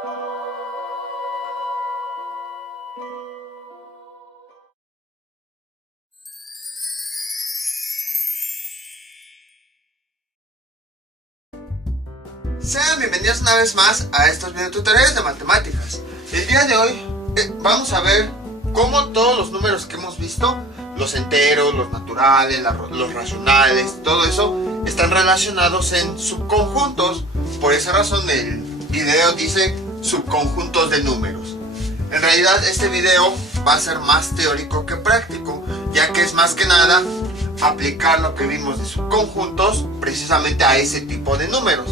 Sean bienvenidos una vez más a estos videotutoriales de matemáticas. El día de hoy vamos a ver cómo todos los números que hemos visto, los enteros, los naturales, los racionales, todo eso, están relacionados en subconjuntos. Por esa razón el video dice subconjuntos de números. En realidad este video va a ser más teórico que práctico, ya que es más que nada aplicar lo que vimos de subconjuntos precisamente a ese tipo de números.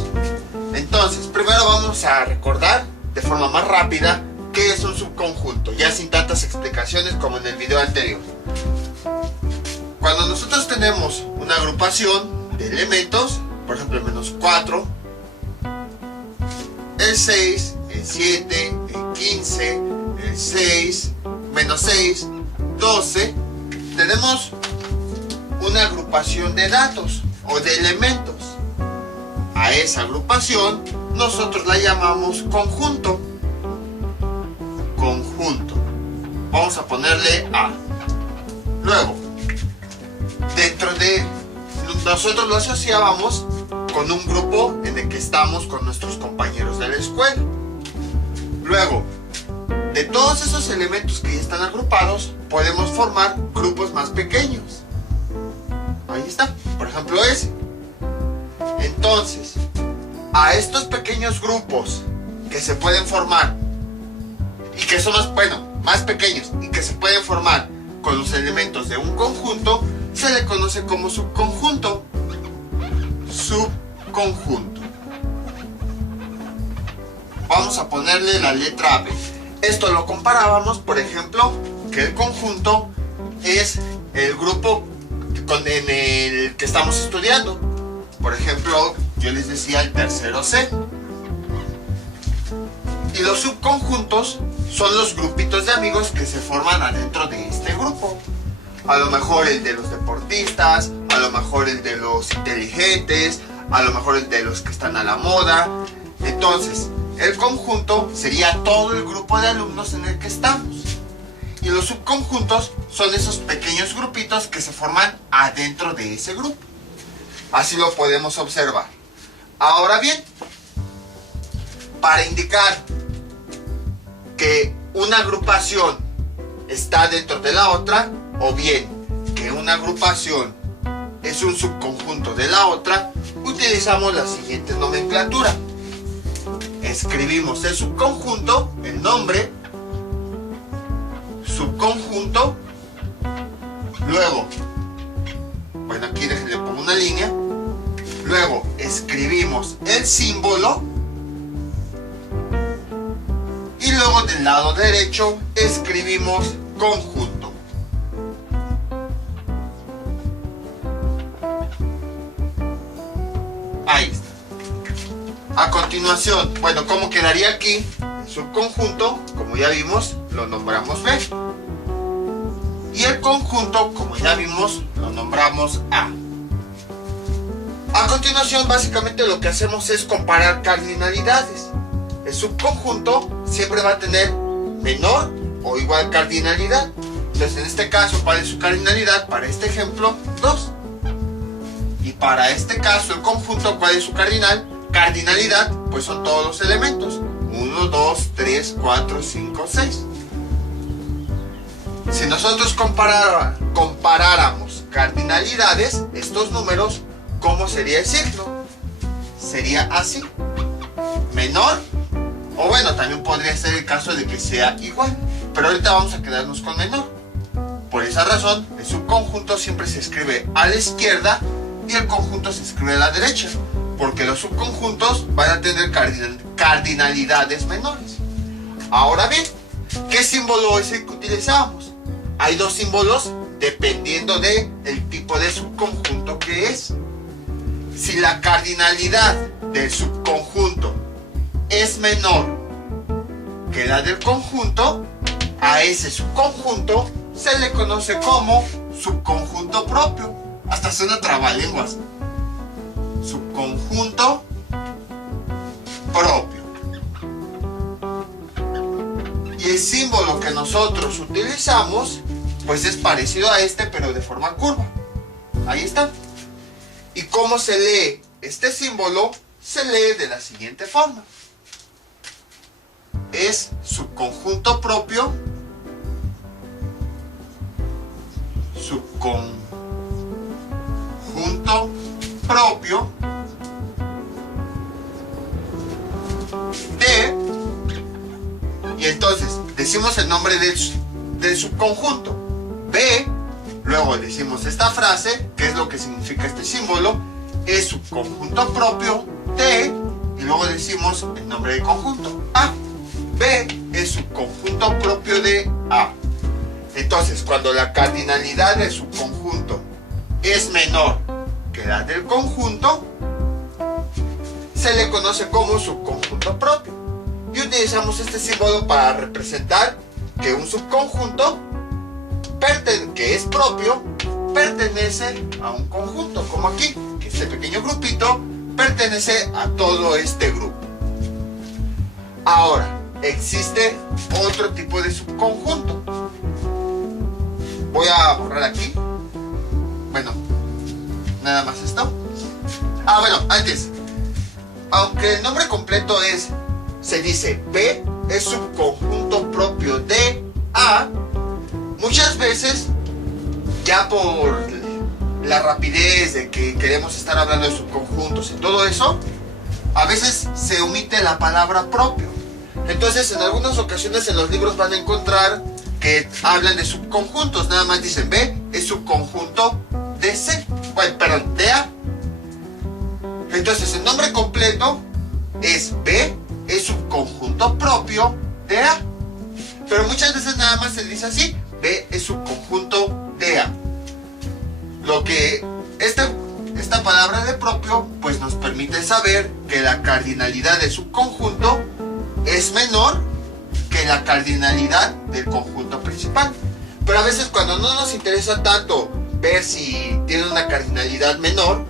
Entonces, primero vamos a recordar de forma más rápida qué es un subconjunto, ya sin tantas explicaciones como en el video anterior. Cuando nosotros tenemos una agrupación de elementos, por ejemplo el menos 4, el 6, el 7, el 15, el 6, menos 6, 12, tenemos una agrupación de datos o de elementos. A esa agrupación nosotros la llamamos conjunto. Conjunto. Vamos a ponerle A. Luego, dentro de nosotros lo asociábamos con un grupo en el que estamos con nuestros compañeros de la escuela. Luego, de todos esos elementos que ya están agrupados, podemos formar grupos más pequeños. Ahí está, por ejemplo ese. Entonces, a estos pequeños grupos que se pueden formar y que son más pequeños y que se pueden formar con los elementos de un conjunto, se le conoce como subconjunto. Subconjunto. Vamos a ponerle la letra B. Esto lo comparábamos, por ejemplo, que el conjunto es el grupo en el que estamos estudiando. Por ejemplo, yo les decía el tercero C. Y los subconjuntos son los grupitos de amigos que se forman adentro de este grupo. A lo mejor el de los deportistas, a lo mejor el de los inteligentes, a lo mejor el de los que están a la moda. Entonces, el conjunto sería todo el grupo de alumnos en el que estamos. Y los subconjuntos son esos pequeños grupitos que se forman adentro de ese grupo. Así lo podemos observar. Ahora bien, para indicar que una agrupación está dentro de la otra, o bien que una agrupación es un subconjunto de la otra, utilizamos la siguiente nomenclatura. Escribimos el subconjunto, el nombre, subconjunto, luego, aquí le pongo una línea, luego escribimos el símbolo y luego del lado derecho escribimos conjunto. Ahí está. A continuación, ¿cómo quedaría aquí? El subconjunto, como ya vimos, lo nombramos B. Y el conjunto, como ya vimos, lo nombramos A. A continuación, básicamente lo que hacemos es comparar cardinalidades. El subconjunto siempre va a tener menor o igual cardinalidad. Entonces, en este caso, ¿cuál es su cardinalidad? Para este ejemplo, 2. Y para este caso, el conjunto, ¿cuál es su cardinalidad? Pues son todos los elementos. 1, 2, 3, 4, 5, 6. Si nosotros comparáramos cardinalidades, estos números, ¿cómo sería el signo? Sería así. Menor, o también podría ser el caso de que sea igual. Pero ahorita vamos a quedarnos con menor. Por esa razón, el subconjunto siempre se escribe a la izquierda y el conjunto se escribe a la derecha. Porque los subconjuntos van a tener cardinalidades menores. Ahora bien, ¿qué símbolo es el que utilizamos? Hay dos símbolos dependiendo del tipo de subconjunto que es. Si la cardinalidad del subconjunto es menor que la del conjunto, a ese subconjunto se le conoce como subconjunto propio. Hasta suena trabalenguas. Subconjunto propio. el símbolo que nosotros utilizamos pues es parecido a este, pero de forma curva. Ahí está. ¿Y cómo se lee este símbolo? Se lee de la siguiente forma. Es subconjunto propio, de, y entonces decimos el nombre del subconjunto, B, luego decimos esta frase, que es lo que significa este símbolo, es subconjunto propio de, y luego decimos el nombre del conjunto, A. B es subconjunto propio de A. Entonces, cuando la cardinalidad del subconjunto es menor que la del conjunto, se le conoce como subconjunto propio. Y utilizamos este símbolo para representar que un subconjunto que es propio pertenece a un conjunto, como aquí, que este pequeño grupito pertenece a todo este grupo. Ahora, existe otro tipo de subconjunto. Voy a borrar aquí. Bueno, nada más esto. Bueno, antes, aunque el nombre completo se dice B es subconjunto propio de A, muchas veces, ya por la rapidez de que queremos estar hablando de subconjuntos y todo eso, a veces se omite la palabra propio. Entonces, en algunas ocasiones en los libros van a encontrar que hablan de subconjuntos, nada más dicen B es subconjunto de C, de A. Entonces, el nombre completo es B es subconjunto propio de A. Pero muchas veces nada más se dice así, B es subconjunto de A. Lo que esta palabra de propio pues nos permite saber que la cardinalidad del subconjunto es menor que la cardinalidad del conjunto principal. Pero a veces cuando no nos interesa tanto ver si tiene una cardinalidad menor,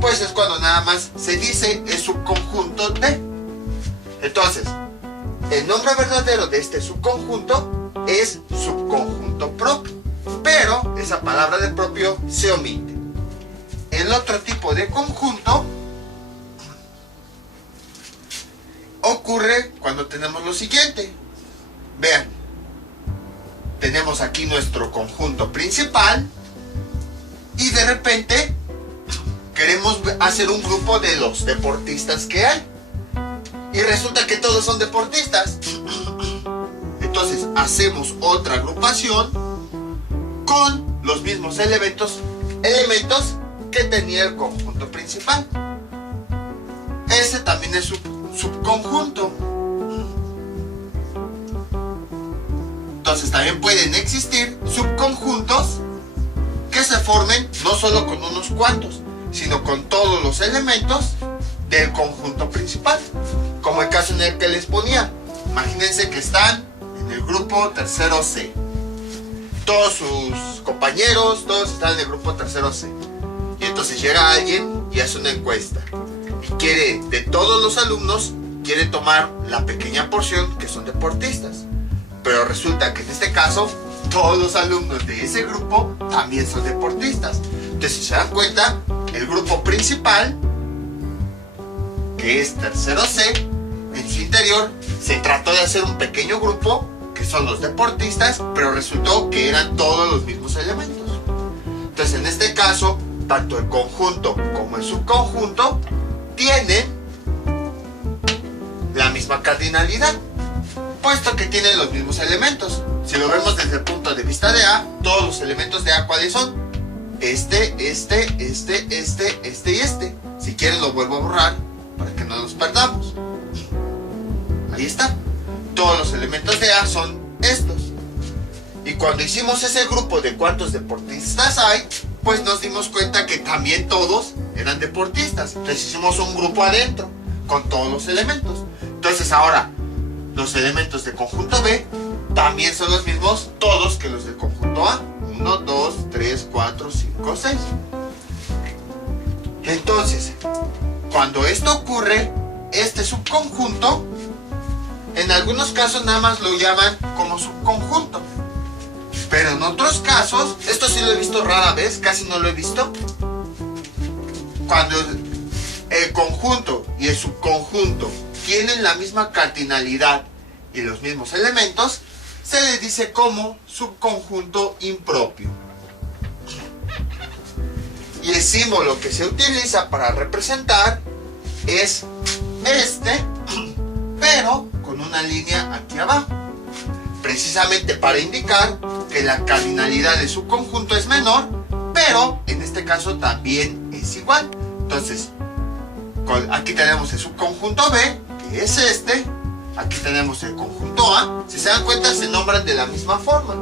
pues es cuando nada más se dice es subconjunto de. Entonces, el nombre verdadero de este subconjunto es subconjunto propio, pero esa palabra de propio se omite. El otro tipo de conjunto ocurre cuando tenemos lo siguiente. Vean, tenemos aquí nuestro conjunto principal y de repente queremos hacer un grupo de los deportistas que hay y resulta que todos son deportistas. Entonces hacemos otra agrupación con los mismos elementos que tenía el conjunto principal. Ese también es subconjunto. Entonces también pueden existir subconjuntos que se formen no solo con unos cuantos, sino con todos los elementos del conjunto principal, como el caso en el que les ponía. Imagínense que están en el grupo tercero C, todos sus compañeros, todos están en el grupo tercero C, y entonces llega alguien y hace una encuesta y quiere, de todos los alumnos, quiere tomar la pequeña porción que son deportistas, pero resulta que en este caso todos los alumnos de ese grupo también son deportistas. Entonces, si se dan cuenta, el grupo principal, que es tercero C, en su interior se trató de hacer un pequeño grupo que son los deportistas, pero resultó que eran todos los mismos elementos. Entonces, en este caso, tanto el conjunto como el subconjunto tienen la misma cardinalidad, puesto que tienen los mismos elementos. Si lo vemos desde el punto de vista de A, todos los elementos de A, ¿cuáles son? Este y este. Si quieren lo vuelvo a borrar para que no nos perdamos. Ahí está. Todos los elementos de A son estos. Y cuando hicimos ese grupo de cuántos deportistas hay, pues nos dimos cuenta que también todos eran deportistas. Entonces hicimos un grupo adentro con todos los elementos. Entonces ahora los elementos del conjunto B también son los mismos todos que los del conjunto A. 1, 2, 3, 4, 5, 6. Entonces, cuando esto ocurre, este subconjunto, En algunos casos nada más lo llaman como subconjunto. Pero en otros casos, esto sí lo he visto rara vez, casi no lo he visto. Cuando el conjunto y el subconjunto tienen la misma cardinalidad y los mismos elementos, se les dice como subconjunto impropio. Y el símbolo que se utiliza para representar es este, pero con una línea aquí abajo, precisamente para indicar que la cardinalidad de su conjunto es menor, pero en este caso también es igual. Entonces, aquí tenemos el subconjunto B, que es este. Aquí tenemos el conjunto A. Si se dan cuenta, se nombran de la misma forma.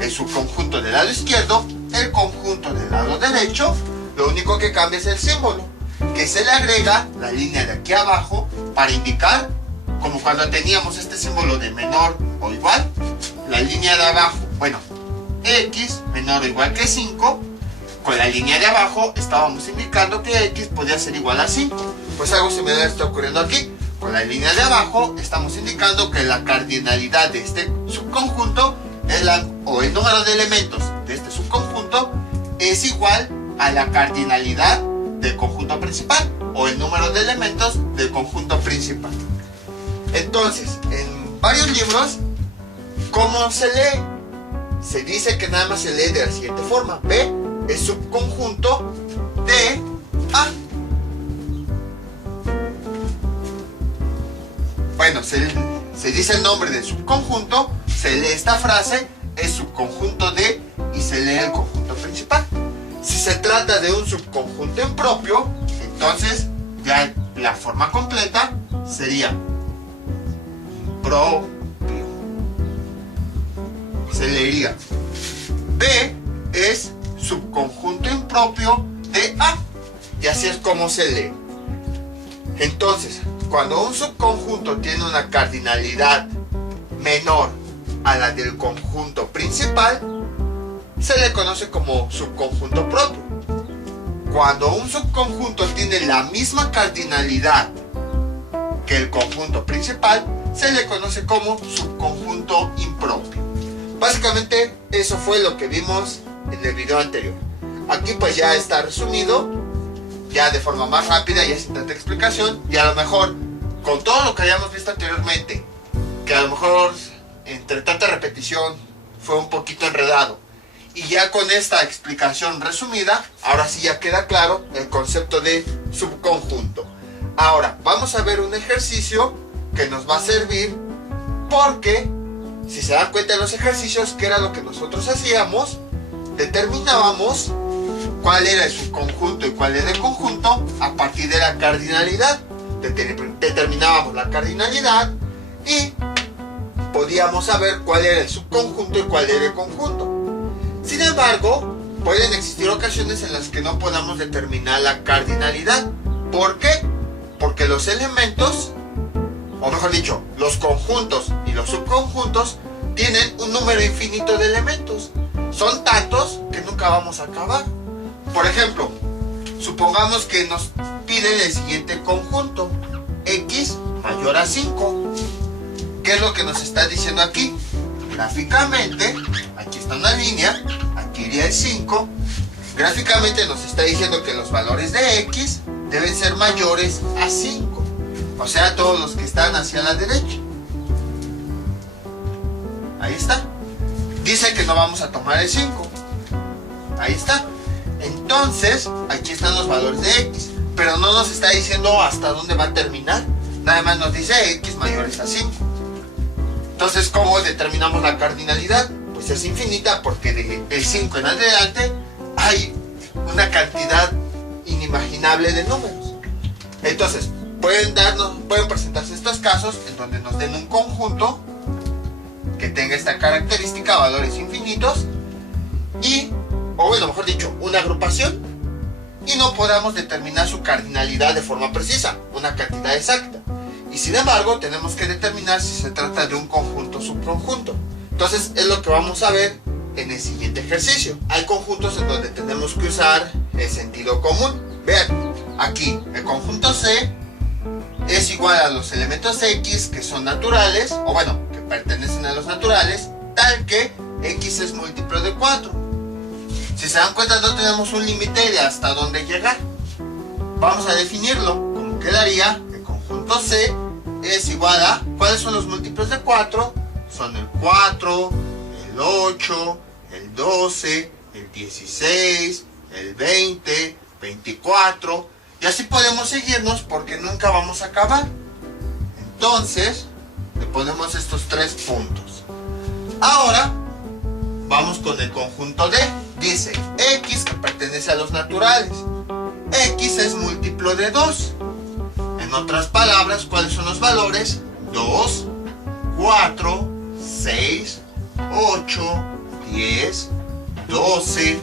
El subconjunto del lado izquierdo, el conjunto del lado derecho. Lo único que cambia es el símbolo, que se le agrega la línea de aquí abajo para indicar, como cuando teníamos este símbolo de menor o igual, la línea de abajo, bueno, X menor o igual que 5, con la línea de abajo estábamos indicando que X podía ser igual a 5. Pues algo similar está ocurriendo aquí. Con la línea de abajo estamos indicando que la cardinalidad de este subconjunto o el número de elementos de este subconjunto es igual a la cardinalidad del conjunto principal o el número de elementos del conjunto principal. Entonces, en varios libros, ¿cómo se lee? Se dice que nada más se lee de la siguiente forma: B es subconjunto de A. Bueno, se dice el nombre del subconjunto, se lee esta frase, es subconjunto de, y se lee el conjunto principal. Si se trata de un subconjunto impropio, entonces ya la forma completa sería propio. Se leería: B es subconjunto impropio de A. Y así es como se lee. Entonces, cuando un subconjunto tiene una cardinalidad menor a la del conjunto principal, se le conoce como subconjunto propio. Cuando un subconjunto tiene la misma cardinalidad que el conjunto principal, se le conoce como subconjunto impropio. Básicamente eso fue lo que vimos en el video anterior. Aquí pues ya está resumido, ya de forma más rápida, ya sin tanta explicación, y a lo mejor con todo lo que hayamos visto anteriormente, que a lo mejor entre tanta repetición fue un poquito enredado, y ya con esta explicación resumida, ahora sí ya queda claro el concepto de subconjunto. Ahora vamos a ver un ejercicio que nos va a servir, porque si se dan cuenta en los ejercicios, que era lo que nosotros hacíamos, determinábamos cuál era el subconjunto y cuál era el conjunto a partir de la cardinalidad. Determinábamos la cardinalidad y podíamos saber cuál era el subconjunto y cuál era el conjunto. Sin embargo, pueden existir ocasiones en las que no podamos determinar la cardinalidad. ¿Por qué? Porque los elementos, o mejor dicho, los conjuntos y los subconjuntos tienen un número infinito de elementos. Son tantos que nunca vamos a acabar. Por ejemplo, supongamos que nos piden el siguiente conjunto: X mayor a 5. ¿Qué es lo que nos está diciendo aquí? Gráficamente, aquí está una línea, aquí iría el 5. Gráficamente nos está diciendo que los valores de X deben ser mayores a 5. O sea, todos los que están hacia la derecha. Ahí está. Dice que no vamos a tomar el 5. Ahí está. Entonces, aquí están los valores de X. Pero no nos está diciendo hasta dónde va a terminar. Nada más nos dice X mayores a 5. Entonces, ¿cómo determinamos la cardinalidad? Pues es infinita, porque del 5 en adelante hay una cantidad inimaginable de números. Entonces, pueden presentarse estos casos en donde nos den un conjunto que tenga esta característica, valores infinitos, o bueno, mejor dicho, una agrupación, y no podamos determinar su cardinalidad de forma precisa, una cantidad exacta. Y sin embargo, tenemos que determinar si se trata de un conjunto o subconjunto. Entonces, es lo que vamos a ver en el siguiente ejercicio. Hay conjuntos en donde tenemos que usar el sentido común. Vean, aquí el conjunto C es igual a los elementos X que son naturales, o bueno, que pertenecen a los naturales, tal que X es múltiplo de 4. Si se dan cuenta, no tenemos un límite de hasta dónde llegar. Vamos a definirlo, como quedaría, el conjunto C es igual a, ¿cuáles son los múltiplos de 4? Son el 4, el 8, el 12, el 16, el 20, 24, y así podemos seguirnos porque nunca vamos a acabar. Entonces, le ponemos estos 3 puntos. Ahora, vamos con el conjunto D. Dice, X que pertenece a los naturales. X es múltiplo de 2. En otras palabras, ¿cuáles son los valores? 2, 4, 6, 8, 10, 12,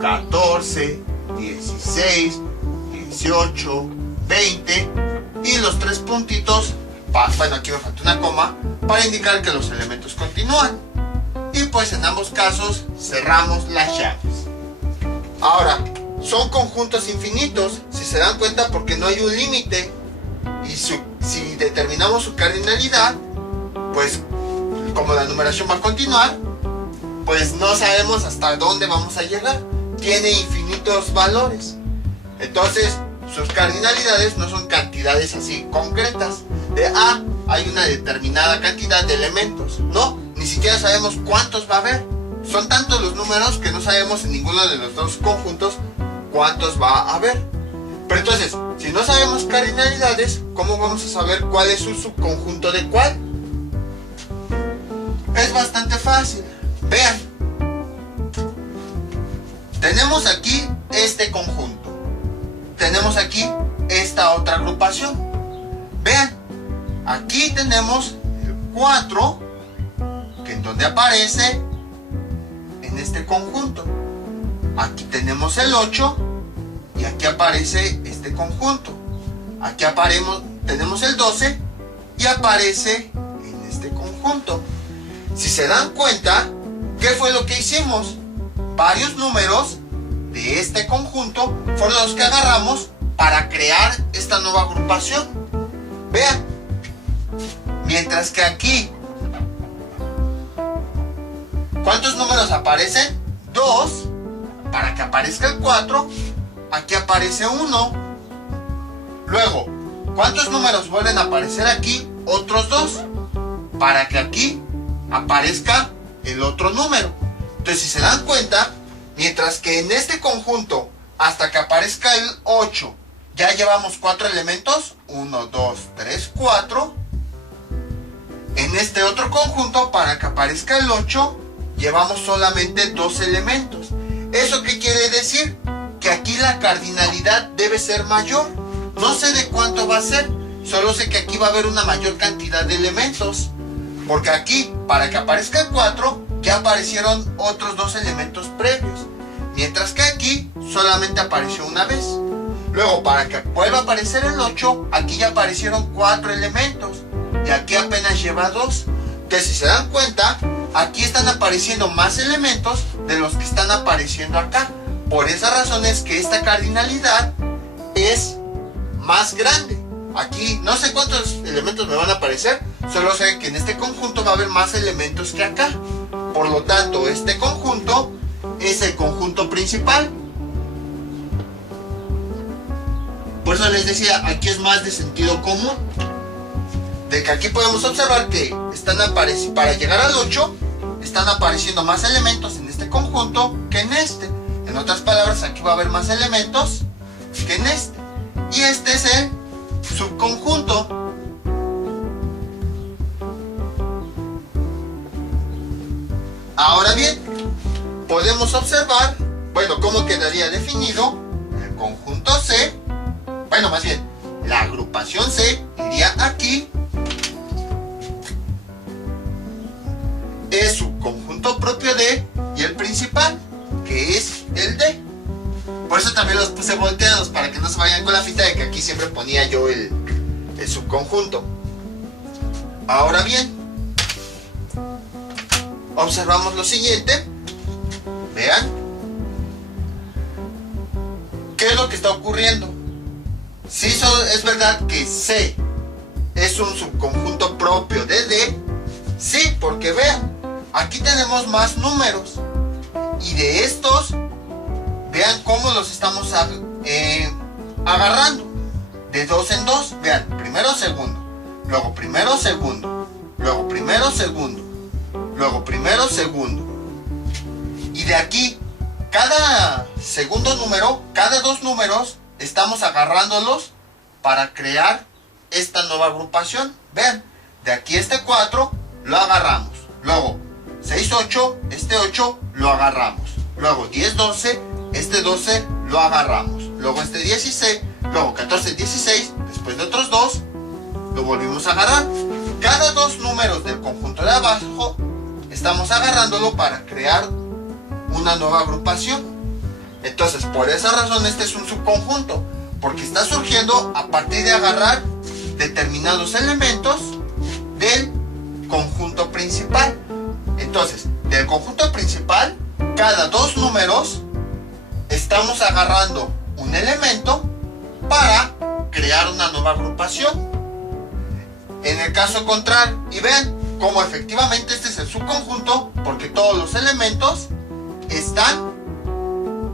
14, 16, 18, 20 y los 3 puntitos, bueno, aquí me falta una coma, para indicar que los elementos continúan. Y pues en ambos casos cerramos las llaves. Ahora, son conjuntos infinitos, si se dan cuenta, porque no hay un límite. Y si determinamos su cardinalidad, pues como la numeración va a continuar, pues no sabemos hasta dónde vamos a llegar. Tiene infinitos valores. Entonces, sus cardinalidades no son cantidades así concretas. De hay una determinada cantidad de elementos. No, ni siquiera sabemos cuántos va a haber. Son tantos los números que no sabemos en ninguno de los dos conjuntos cuántos va a haber. Pero entonces, si no sabemos cardinalidades, ¿cómo vamos a saber cuál es un subconjunto de cuál? Es bastante fácil. Vean. Tenemos aquí este conjunto. Tenemos aquí esta otra agrupación. Vean. Aquí tenemos el 4, que en donde aparece en este conjunto. Aquí tenemos el 8 y aquí aparece este conjunto. Aquí tenemos el 12 y aparece en este conjunto. Si se dan cuenta, ¿qué fue lo que hicimos? Varios números de este conjunto fueron los que agarramos para crear esta nueva agrupación. Vean, mientras que aquí, ¿cuántos números aparecen? 2. Para que aparezca el 4, aquí aparece 1. Luego, ¿cuántos números vuelven a aparecer aquí? Otros 2. Para que aquí aparezca el otro número. Entonces, si se dan cuenta, mientras que en este conjunto, hasta que aparezca el 8, ya llevamos 4 elementos. 1, 2, 3, 4. En este otro conjunto, para que aparezca el 8, llevamos solamente 2 elementos. ¿Eso qué quiere decir? Que aquí la cardinalidad debe ser mayor. No sé de cuánto va a ser, solo sé que aquí va a haber una mayor cantidad de elementos. Porque aquí, para que aparezca el 4, ya aparecieron otros 2 elementos previos. Mientras que aquí, solamente apareció una vez. Luego, para que vuelva a aparecer el 8, aquí ya aparecieron 4 elementos. Y aquí apenas lleva 2. Entonces, si se dan cuenta, aquí están apareciendo más elementos de los que están apareciendo acá. Por esa razón es que esta cardinalidad es más grande. Aquí no sé cuántos elementos me van a aparecer, solo sé que en este conjunto va a haber más elementos que acá. Por lo tanto, este conjunto es el conjunto principal. Por eso les decía, aquí es más de sentido común. De que aquí podemos observar que están apareciendo, para llegar al 8, están apareciendo más elementos en este conjunto que en este. En otras palabras, aquí va a haber más elementos que en este. Y este es el subconjunto. Ahora bien, podemos observar, bueno, cómo quedaría definido el conjunto C. Bueno, más bien, la agrupación C iría aquí. Es su conjunto propio D y el principal, que es el D. Por eso también los puse volteados, para que no se vayan con la finta de que aquí siempre ponía yo el subconjunto. Ahora bien, observamos lo siguiente. Vean. ¿Qué es lo que está ocurriendo? sí es verdad que C es un subconjunto propio de D, sí, porque vean, aquí tenemos más números y de estos, vean cómo los estamos agarrando de dos en dos. Vean, primero segundo, luego primero segundo, luego primero segundo, luego primero segundo, y de aquí cada segundo número, cada dos números, estamos agarrándolos para crear esta nueva agrupación. Vean, de aquí este 4 lo agarramos, luego 6, 8, este 8 lo agarramos, luego 10, 12, este 12 lo agarramos, luego este 16, luego 14, 16, después de otros dos, lo volvimos a agarrar. Cada dos números del conjunto de abajo estamos agarrándolo para crear una nueva agrupación. Entonces, por esa razón este es un subconjunto, porque está surgiendo a partir de agarrar determinados elementos del conjunto principal. Entonces, del conjunto principal, cada dos números estamos agarrando un elemento para crear una nueva agrupación. En el caso contrario, y vean cómo efectivamente este es el subconjunto, porque todos los elementos están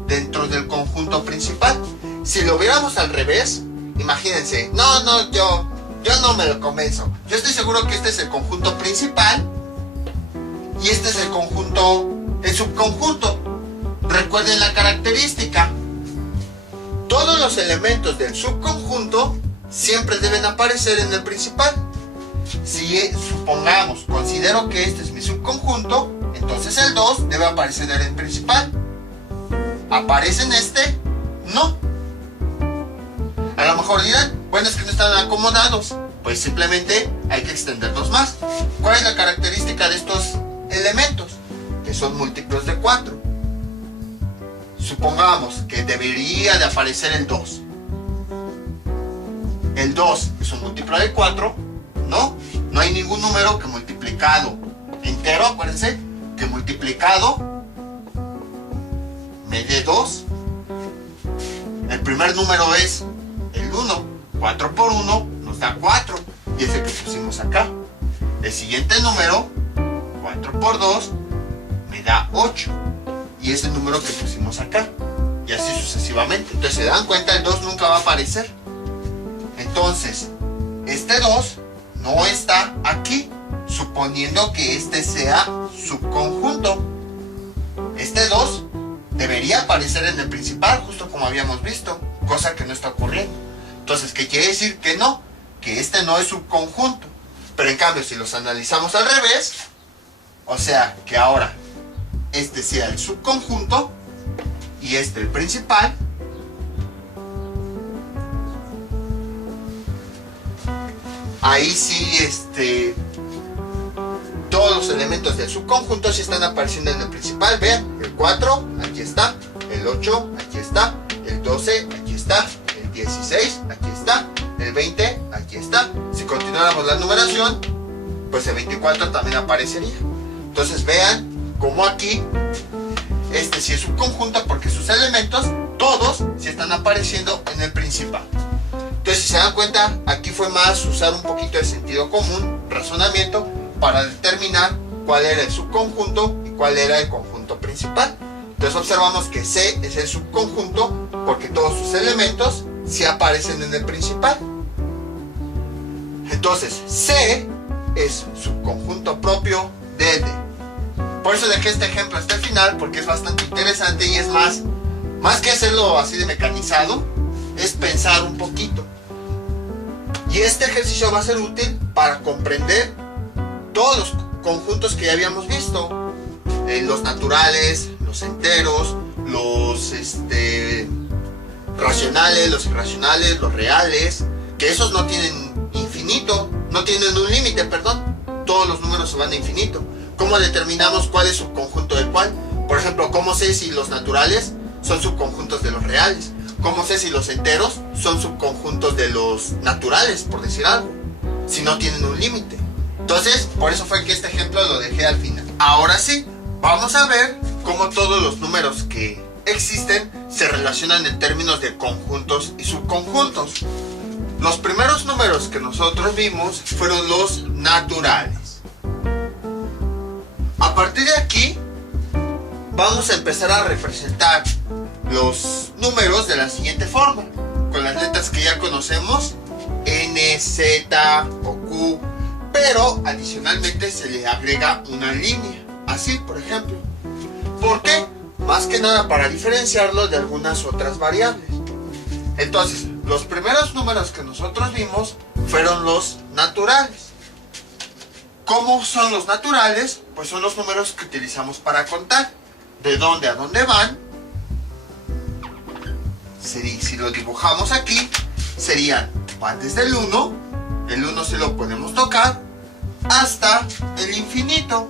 dentro del conjunto principal. Si lo viéramos al revés, imagínense, yo no me lo convenzo. Yo estoy seguro que este es el conjunto principal y este es el subconjunto. Recuerden la característica. Todos los elementos del subconjunto siempre deben aparecer en el principal. Si supongamos, considero que este es mi subconjunto, entonces el 2 debe aparecer en el principal. ¿Aparece en este? No. A lo mejor dirán, bueno, es que no están acomodados. Pues simplemente hay que extenderlos más. ¿Cuál es la característica de estos elementos? Que son múltiplos de 4. Supongamos que debería de aparecer el 2. El 2 es un múltiplo de 4. No hay ningún número que multiplicado entero, acuérdense, que multiplicado me dé 2. El primer número es el 1. 4 por 1 nos da 4. Y es el que pusimos acá. El siguiente número, 4 por 2, me da 8. Y es el número que pusimos acá. Y así sucesivamente. Entonces, ¿se dan cuenta? El 2 nunca va a aparecer. Entonces, este 2 no está aquí, suponiendo que este sea subconjunto. Este 2 debería aparecer en el principal, justo como habíamos visto, cosa que no está ocurriendo. Entonces, ¿qué quiere decir? Que no, que este no es subconjunto. Pero en cambio, si los analizamos al revés, o sea, que ahora este sea el subconjunto y este el principal, ahí sí, todos los elementos del subconjunto sí están apareciendo en el principal. Vean, el 4, aquí está, el 8, aquí está, el 12, aquí está, el 16, aquí está, el 20, aquí está. Si continuáramos la numeración, pues el 24 también aparecería. Entonces vean cómo aquí, este sí es subconjunto porque sus elementos, todos, sí están apareciendo en el principal. Entonces, si se dan cuenta, aquí fue más usar un poquito de sentido común, razonamiento, para determinar cuál era el subconjunto y cuál era el conjunto principal. Entonces observamos que C es el subconjunto porque todos sus elementos sí aparecen en el principal. Entonces, C es subconjunto propio de D. Por eso dejé este ejemplo hasta el final, porque es bastante interesante y es más que hacerlo así de mecanizado, es pensar un poquito. Y este ejercicio va a ser útil para comprender todos los conjuntos que ya habíamos visto. Los naturales, los enteros, los racionales, los irracionales, los reales, que esos no tienen infinito, no tienen un límite, perdón. Todos los números se van a infinito. ¿Cómo determinamos cuál es subconjunto de cuál? Por ejemplo, ¿cómo sé si los naturales son subconjuntos de los reales? ¿Cómo sé si los enteros son subconjuntos de los naturales, por decir algo? Si no tienen un límite. Entonces, por eso fue que este ejemplo lo dejé al final. Ahora sí, vamos a ver cómo todos los números que existen se relacionan en términos de conjuntos y subconjuntos. Los primeros números que nosotros vimos fueron los naturales. A partir de aquí vamos a empezar a representar los números de la siguiente forma, con las letras que ya conocemos, N, Z o Q, pero adicionalmente se le agrega una línea, así por ejemplo. ¿Por qué? Más que nada para diferenciarlo de algunas otras variables. Entonces, los primeros números que nosotros vimos fueron los naturales. ¿Cómo son los naturales? Pues son los números que utilizamos para contar. ¿De dónde a dónde van? Si lo dibujamos aquí, serían, van desde el 1 sí lo podemos tocar, hasta el infinito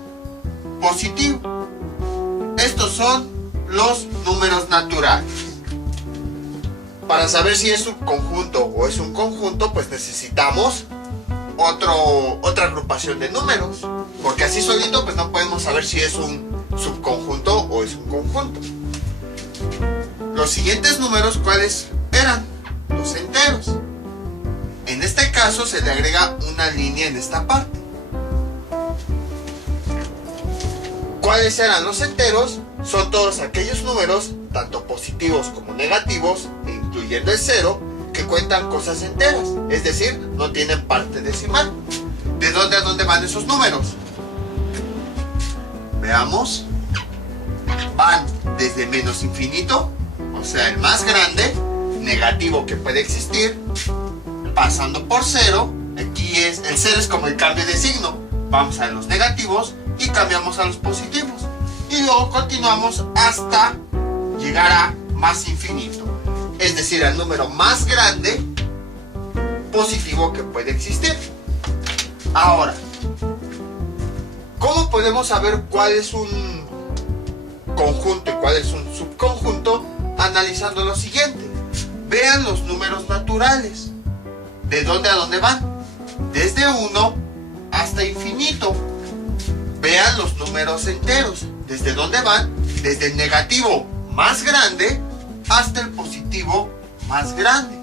positivo. Estos son los números naturales. Para saber si es subconjunto o es un conjunto, pues necesitamos otra agrupación de números, porque así solito pues no podemos saber si es un subconjunto o es un conjunto. Los siguientes números, ¿cuáles eran? Los enteros. En este caso se le agrega una línea en esta parte. ¿Cuáles eran los enteros? Son todos aquellos números, tanto positivos como negativos, incluyendo el 0, que cuentan cosas enteras, es decir, no tienen parte decimal. ¿De dónde a dónde van esos números? Veamos. Van desde menos infinito, o sea, el más grande, negativo que puede existir, pasando por 0. Aquí el 0 es como el cambio de signo. Vamos a los negativos y cambiamos a los positivos. Y luego continuamos hasta llegar a más infinito. Es decir, al número más grande positivo que puede existir. Ahora, ¿cómo podemos saber cuál es un conjunto y cuál es un subconjunto? Analizando lo siguiente. Vean los números naturales. ¿De dónde a dónde van? Desde 1 hasta infinito. Vean los números enteros. ¿Desde dónde van? Desde el negativo más grande hasta el positivo más grande.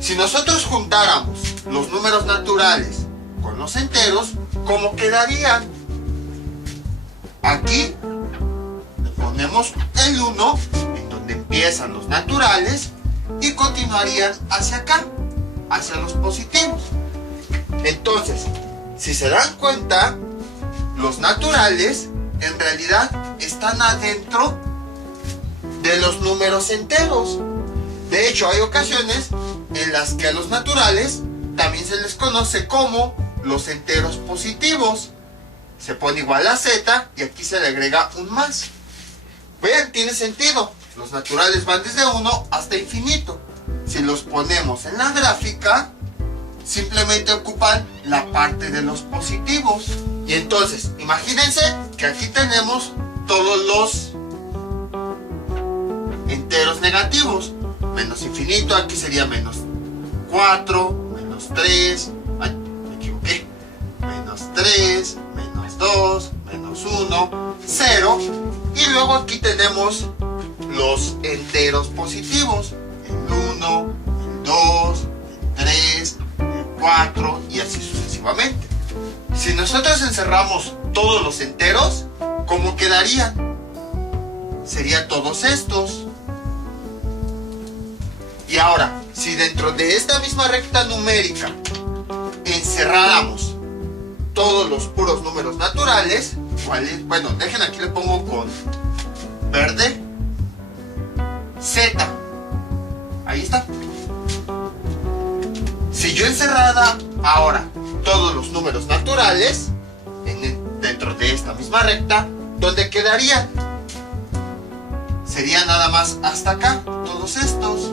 Si nosotros juntáramos los números naturales con los enteros, ¿cómo quedarían? Aquí le ponemos el 1, en donde empiezan los naturales, y continuarían hacia acá, hacia los positivos. Entonces, si se dan cuenta, los naturales en realidad están adentro de los números enteros. De hecho, hay ocasiones en las que a los naturales también se les conoce como los enteros positivos. Se pone igual a z y aquí se le agrega un más. Vean, tiene sentido. Los naturales van desde 1 hasta infinito. Si los ponemos en la gráfica, simplemente ocupan la parte de los positivos. Y entonces, imagínense que aquí tenemos todos los enteros negativos. Menos infinito, aquí sería menos 4, menos 3, ay, me equivoqué, menos 3, menos 2, menos 1, 0. Y luego aquí tenemos los enteros positivos, el 1, el 2, el 3, el 4 y así sucesivamente. Si nosotros encerramos todos los enteros, ¿cómo quedarían? Serían todos estos. Y ahora, si dentro de esta misma recta numérica encerráramos todos los puros números naturales, ¿cuáles? Bueno, dejen aquí le pongo con verde, Z. Ahí está. Si yo encerrara ahora todos los números naturales dentro de esta misma recta, ¿dónde quedarían? Sería nada más hasta acá, todos estos.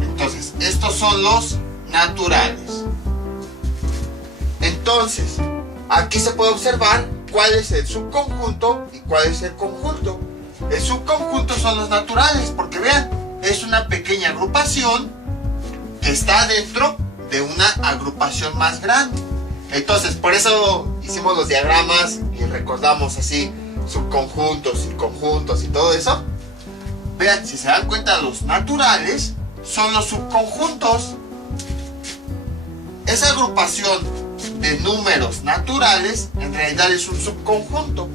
Entonces, estos son los naturales. Entonces, aquí se puede observar cuál es el subconjunto y cuál es el conjunto. El subconjunto son los naturales, porque vean, es una pequeña agrupación que está dentro de una agrupación más grande. Entonces, por eso hicimos los diagramas y recordamos así subconjuntos y conjuntos y todo eso. Vean, si se dan cuenta, los naturales son los subconjuntos. Esa agrupación de números naturales en realidad es un subconjunto.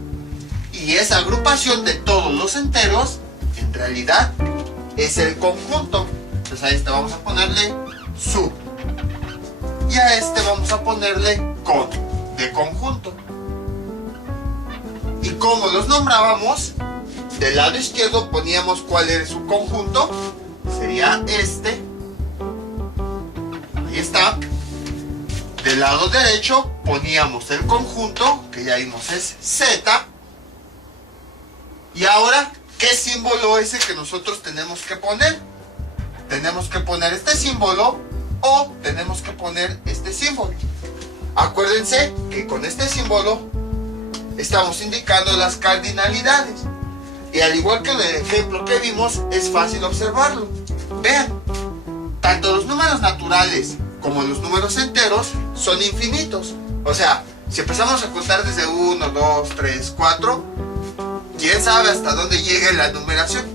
Y esa agrupación de todos los enteros en realidad es el conjunto. Entonces a este vamos a ponerle sub. Y a este vamos a ponerle con, de conjunto. Y como los nombrábamos, del lado izquierdo poníamos cuál era su conjunto. Sería este. Ahí está. Del lado derecho poníamos el conjunto, que ya vimos es Z. Y ahora, ¿qué símbolo es el que nosotros tenemos que poner? Tenemos que poner este símbolo o tenemos que poner este símbolo. Acuérdense que con este símbolo estamos indicando las cardinalidades. Y al igual que en el ejemplo que vimos, es fácil observarlo. Vean, tanto los números naturales como los números enteros son infinitos. O sea, si empezamos a contar desde 1, 2, 3, 4, quién sabe hasta dónde llegue la numeración.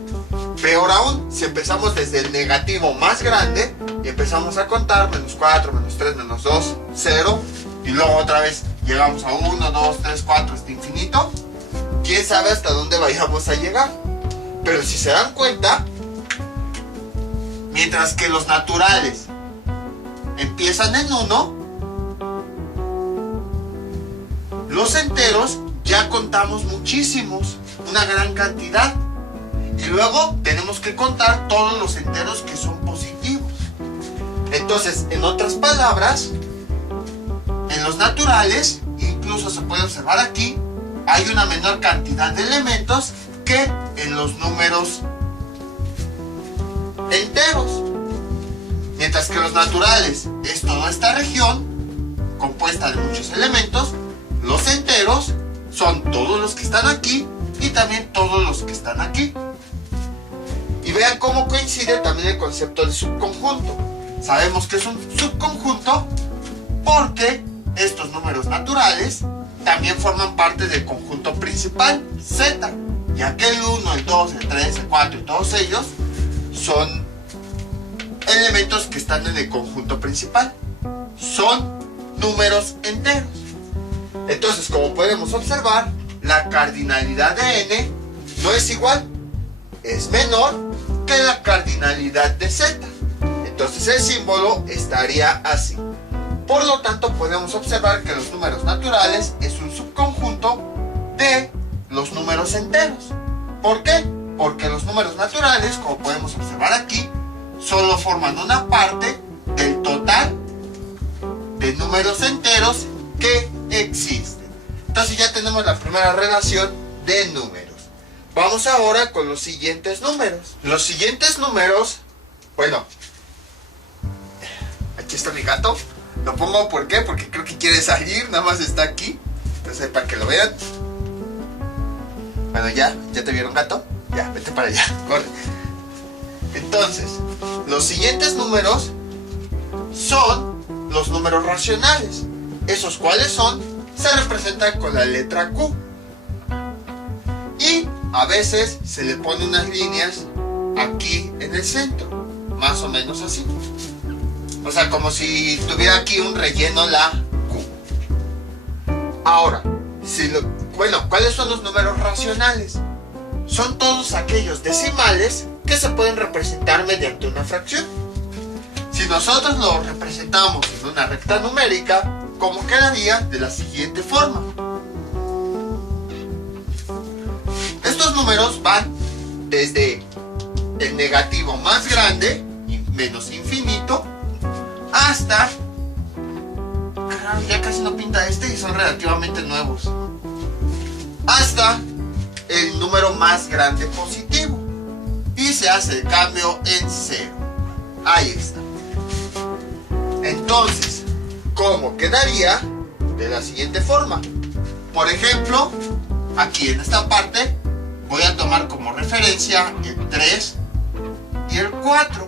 Peor aún, si empezamos desde el negativo más grande y empezamos a contar menos 4, menos 3, menos 2, 0, y luego otra vez llegamos a 1, 2, 3, 4 hasta infinito, quién sabe hasta dónde vayamos a llegar. Pero si se dan cuenta, mientras que los naturales empiezan en 1, los enteros ya contamos muchísimos, una gran cantidad. Y luego tenemos que contar todos los enteros que son positivos. Entonces, en otras palabras, en los naturales, incluso se puede observar aquí, hay una menor cantidad de elementos que en los números enteros. Mientras que los naturales es toda esta región compuesta de muchos elementos, los enteros son todos los que están aquí y también todos los que están aquí. Y vean cómo coincide también el concepto de subconjunto. Sabemos que es un subconjunto porque estos números naturales también forman parte del conjunto principal, Z, ya que el 1, el 2, el 3, el 4 y todos ellos son elementos que están en el conjunto principal. Son números enteros. Entonces, como podemos observar, la cardinalidad de n no es igual, es menor que la cardinalidad de z. Entonces el símbolo estaría así. Por lo tanto, podemos observar que los números naturales es un subconjunto de los números enteros. ¿Por qué? Porque los números naturales, como podemos observar aquí, solo forman una parte del total de números enteros que existen. Entonces ya tenemos la primera relación de números. Vamos ahora con los siguientes números. Los siguientes números, bueno, aquí está mi gato. Lo pongo ¿por qué? Porque creo que quiere salir, nada más está aquí. Entonces para que lo vean. Bueno, ¿ya te vieron, gato? Ya, vete para allá, corre. Entonces, los siguientes números son los números racionales. ¿Esos cuáles son? Se representan con la letra Q. Y a veces se le ponen unas líneas aquí en el centro, más o menos así. O sea, como si tuviera aquí un relleno la Q. Ahora, bueno, ¿cuáles son los números racionales? Son todos aquellos decimales que se pueden representar mediante una fracción. Si nosotros lo representamos en una recta numérica, ¿cómo quedaría? De la siguiente forma. Estos números van desde el negativo más grande, menos infinito, hasta... ya casi no pinta este y son relativamente nuevos. Hasta el número más grande positivo. Y se hace el cambio en 0. Ahí está. Entonces, ¿cómo quedaría? De la siguiente forma. Por ejemplo, aquí en esta parte voy a tomar como referencia el 3 y el 4.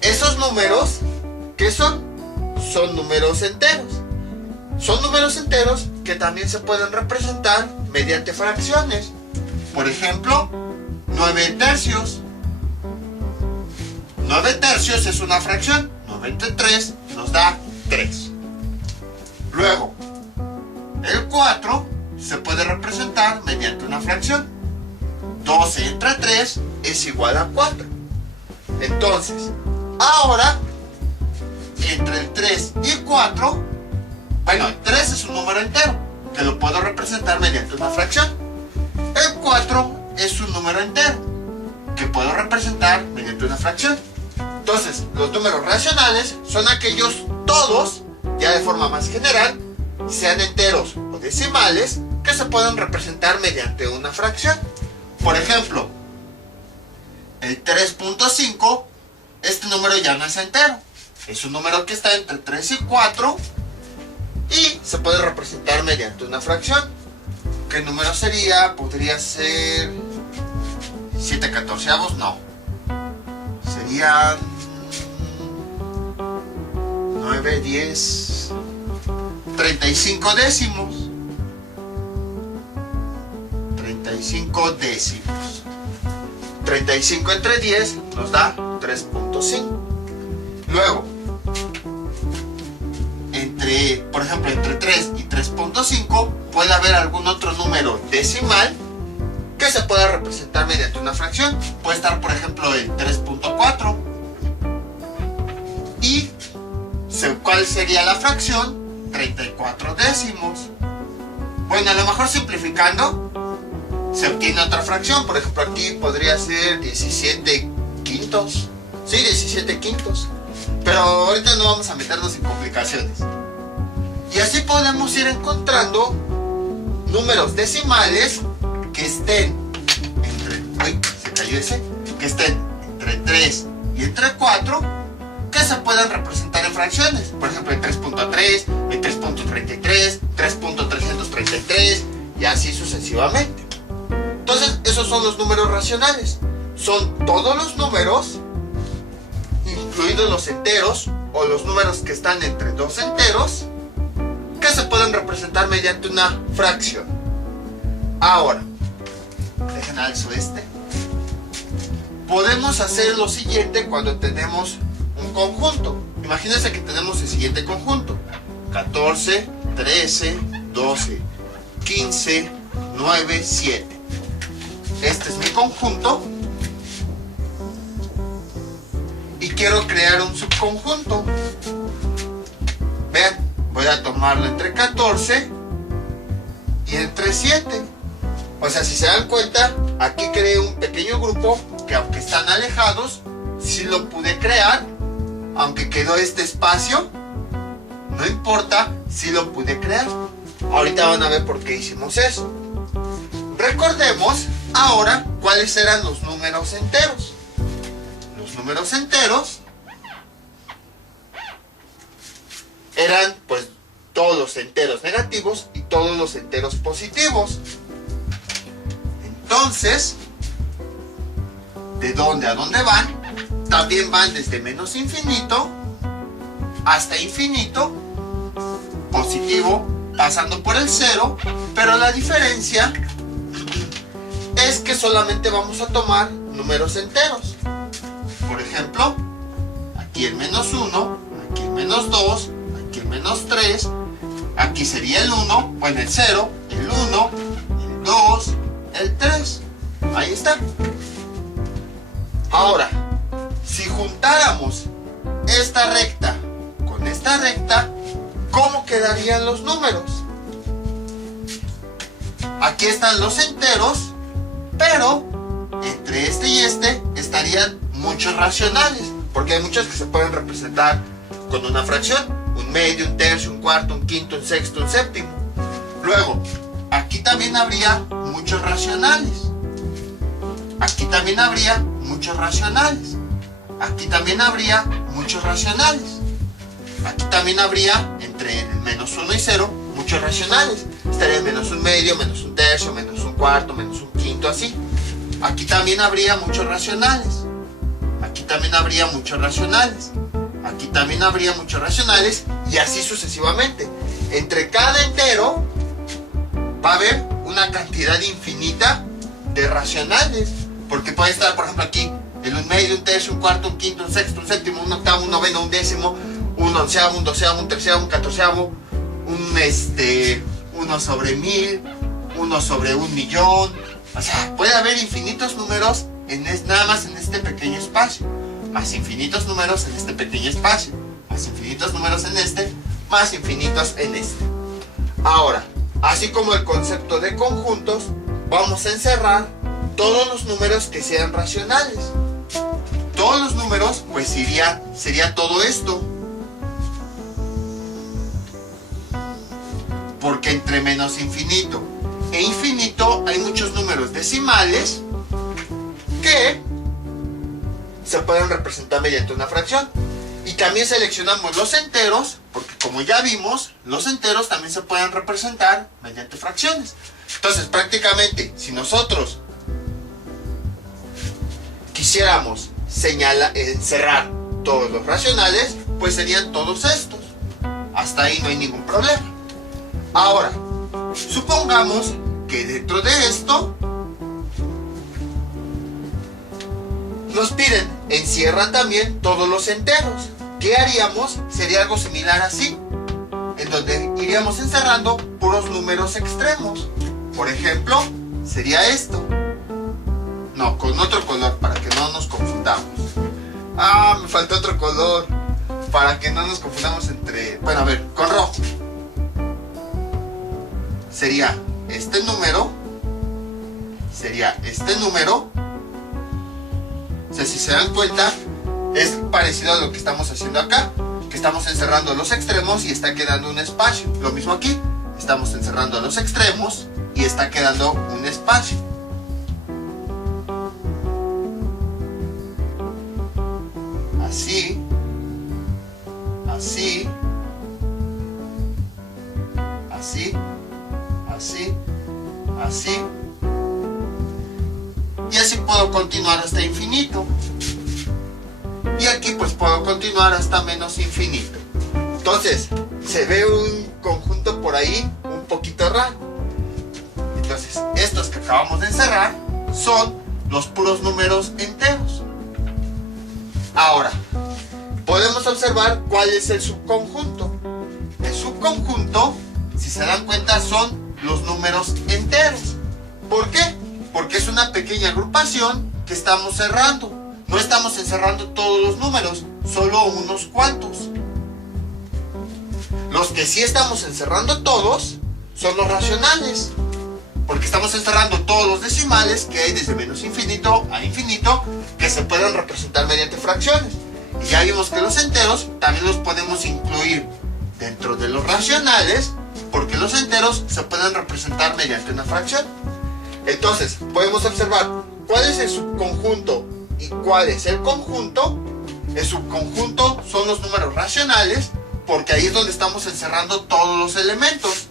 Esos números, ¿qué son? Son números enteros. son números enteros que también se pueden representar mediante fracciones. Por ejemplo, 9 tercios. 9 tercios es una fracción. 9 entre 3 nos da 3. Luego, el 4 se puede representar mediante una fracción. 12 entre 3 es igual a 4. Entonces, ahora, entre el 3 y 4, bueno, el 3 es un número entero, que lo puedo representar mediante una fracción. El 4 es un número entero, que puedo representar mediante una fracción. Entonces, los números racionales son aquellos todos, ya de forma más general, sean enteros o decimales, que se pueden representar mediante una fracción. Por ejemplo, el 3.5, este número ya no es entero. Es un número que está entre 3 y 4 y se puede representar mediante una fracción. ¿Qué número sería? Podría ser 7/14, no. Serían 9, 10, 35 décimos. 35 décimos. 35 entre 10 nos da 3.5. Luego, por ejemplo, entre 3 y 3.5 puede haber algún otro número decimal que se pueda representar mediante una fracción. Puede estar, por ejemplo, el 3.4. ¿Y cuál sería la fracción? 34 décimos. Bueno, a lo mejor simplificando se obtiene otra fracción. Por ejemplo, aquí podría ser 17 quintos. Sí, 17 quintos. Pero ahorita no vamos a meternos en complicaciones. Y así podemos ir encontrando números decimales que estén que estén entre 3 y entre 4, que se puedan representar en fracciones. Por ejemplo, el 3.3, el 3.33, 3.333 y así sucesivamente. Entonces, esos son los números racionales. Son todos los números, incluidos los enteros o los números que están entre dos enteros, que se pueden representar mediante una fracción. Ahora, dejen alzo este. Podemos hacer lo siguiente cuando tenemos un conjunto. Imagínense que tenemos el siguiente conjunto: 14, 13, 12, 15, 9, 7. Este es mi conjunto. Y quiero crear un subconjunto. Vean, voy a tomarlo entre 14 y entre 7. O sea, si se dan cuenta, aquí creé un pequeño grupo que, aunque están alejados, sí lo pude crear. Aunque quedó este espacio, no importa, sí lo pude crear. Ahorita van a ver por qué hicimos eso. Recordemos ahora cuáles eran los números enteros. Los números enteros eran pues todos los enteros negativos y todos los enteros positivos. Entonces, ¿de dónde a dónde van? También van desde menos infinito hasta infinito, positivo, pasando por el 0, pero la diferencia es que solamente vamos a tomar números enteros. Por ejemplo, aquí el menos 1, aquí el menos 2, aquí el menos 3, aquí sería el 1, bueno, el 0, el 1, el 2, el 3. Ahí está. Ahora, si juntáramos esta recta con esta recta, ¿cómo quedarían los números? Aquí están los enteros, pero entre este y este estarían muchos racionales, porque hay muchos que se pueden representar con una fracción: un medio, un tercio, un cuarto, un quinto, un sexto, un séptimo. Luego, aquí también habría muchos racionales. Aquí también habría muchos racionales. Aquí también habría muchos racionales. Aquí también habría, entre el menos 1 y 0, muchos racionales. Estaría menos un medio, menos un tercio, menos un cuarto, menos un quinto, así. Aquí también habría muchos racionales. Aquí también habría muchos racionales. aquí también habría muchos racionales y así sucesivamente. Entre cada entero va a haber una cantidad infinita de racionales, porque puede estar, por ejemplo, aquí el 1/2, 1/3, 1/4, 1/5, 1/6, 1/7, 1/8, 1/9, 1/10, 1/11, 1/12, 1/13, 1/14, 1/1000, 1/1.000.000. O sea, puede haber infinitos números nada más en este pequeño espacio, más infinitos números en este pequeño espacio, más infinitos números en este, más infinitos en este. Ahora, así como el concepto de conjuntos, vamos a encerrar todos los números que sean racionales. Todos los números, pues sería todo esto. Porque entre menos infinito e infinito hay muchos números decimales que se pueden representar mediante una fracción. Y también seleccionamos los enteros, porque como ya vimos, los enteros también se pueden representar mediante fracciones. Entonces, prácticamente, si nosotros quisiéramos encerrar todos los racionales, pues serían todos estos. Hasta ahí no hay ningún problema. Ahora, supongamos que dentro de esto nos piden encierra también todos los enteros. ¿Qué haríamos? Sería algo similar así, en donde iríamos encerrando puros números extremos. Por ejemplo, sería esto. No, con otro color para que no nos confundamos. Ah, me falta otro color para que no nos confundamos entre... Bueno, a ver, con rojo. Sería este número. Sería este número. O sea, si se dan cuenta, es parecido a lo que estamos haciendo acá, que estamos encerrando los extremos y está quedando un espacio. Lo mismo aquí, estamos encerrando los extremos y está quedando un espacio. Así, así, así, así, así. Y así puedo continuar hasta infinito. Y aquí pues puedo continuar hasta menos infinito. Entonces, se ve un conjunto por ahí un poquito raro. Entonces, estos que acabamos de encerrar son los puros números enteros. Ahora, podemos observar cuál es el subconjunto. El subconjunto, si se dan cuenta, son los números enteros. ¿Por qué? Porque es una pequeña agrupación que estamos cerrando. No estamos encerrando todos los números, solo unos cuantos. Los que sí estamos encerrando todos son los racionales, porque estamos encerrando todos los decimales que hay desde menos infinito a infinito, que se pueden representar mediante fracciones. Y ya vimos que los enteros también los podemos incluir dentro de los racionales, porque los enteros se pueden representar mediante una fracción. Entonces, podemos observar cuál es el subconjunto y cuál es el conjunto. El subconjunto son los números racionales, porque ahí es donde estamos encerrando todos los elementos.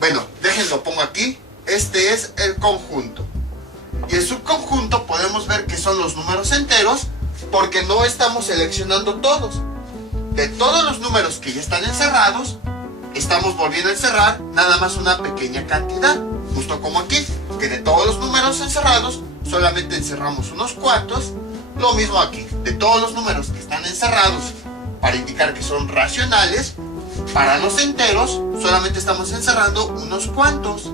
Bueno, déjenlo, pongo aquí. Este es el conjunto. Y el subconjunto podemos ver que son los números enteros, porque no estamos seleccionando todos. De todos los números que ya están encerrados, estamos volviendo a encerrar nada más una pequeña cantidad, justo como aquí, que de todos los números encerrados solamente encerramos unos cuantos. Lo mismo aquí, de todos los números que están encerrados para indicar que son racionales, para los enteros solamente estamos encerrando unos cuantos.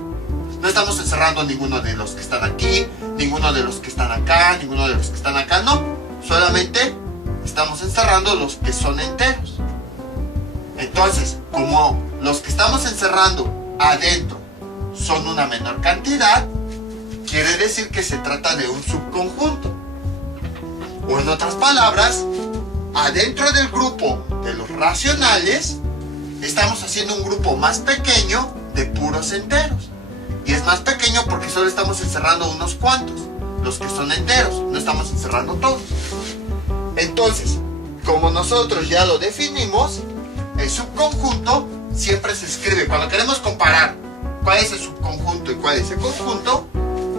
No estamos encerrando ninguno de los que están aquí, ninguno de los que están acá, ninguno de los que están acá, no. Solamente estamos encerrando los que son enteros. Entonces, como los que estamos encerrando adentro son una menor cantidad, quiere decir que se trata de un subconjunto. O en otras palabras, adentro del grupo de los racionales, estamos haciendo un grupo más pequeño de puros enteros. Y es más pequeño porque solo estamos encerrando unos cuantos, los que son enteros, no estamos encerrando todos. Entonces, como nosotros ya lo definimos, el subconjunto siempre se escribe. Cuando queremos comparar cuál es el subconjunto y cuál es el conjunto,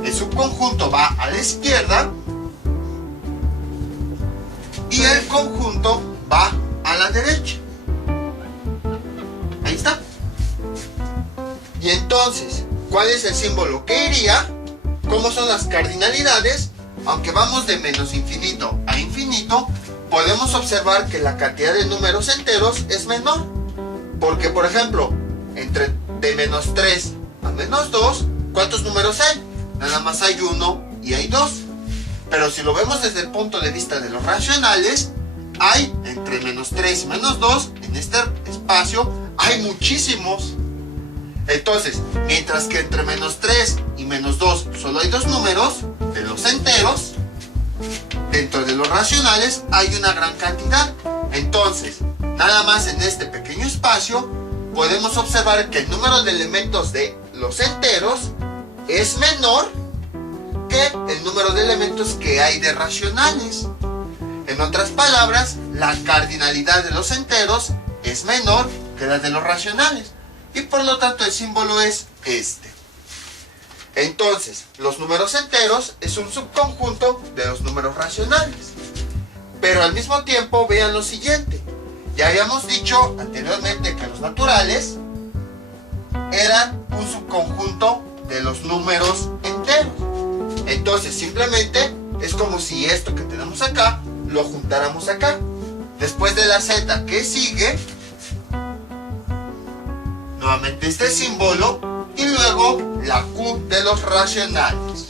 el subconjunto va a la izquierda y el conjunto va a la derecha. Ahí está. Y entonces, ¿cuál es el símbolo que iría? ¿Cómo son las cardinalidades? Aunque vamos de menos infinito a infinito, podemos observar que la cantidad de números enteros es menor. Porque, por ejemplo, de menos 3 a menos 2, ¿cuántos números hay? Nada más hay 1 y hay 2. Pero si lo vemos desde el punto de vista de los racionales, hay entre menos 3 y menos 2, en este espacio, hay muchísimos. Entonces, mientras que entre menos 3 y menos 2 solo hay 2 números, de los enteros, dentro de los racionales hay una gran cantidad. Entonces, nada más en este pequeño espacio, podemos observar que el número de elementos de los enteros es menor que el número de elementos que hay de racionales. En otras palabras, la cardinalidad de los enteros es menor que la de los racionales. Y por lo tanto el símbolo es este. Entonces, los números enteros es un subconjunto de los números racionales. Pero al mismo tiempo vean lo siguiente. Ya habíamos dicho anteriormente que los naturales eran un subconjunto de los números enteros. Entonces simplemente es como si esto que tenemos acá lo juntáramos acá. Después de la Z que sigue, nuevamente este símbolo y luego la Q de los racionales.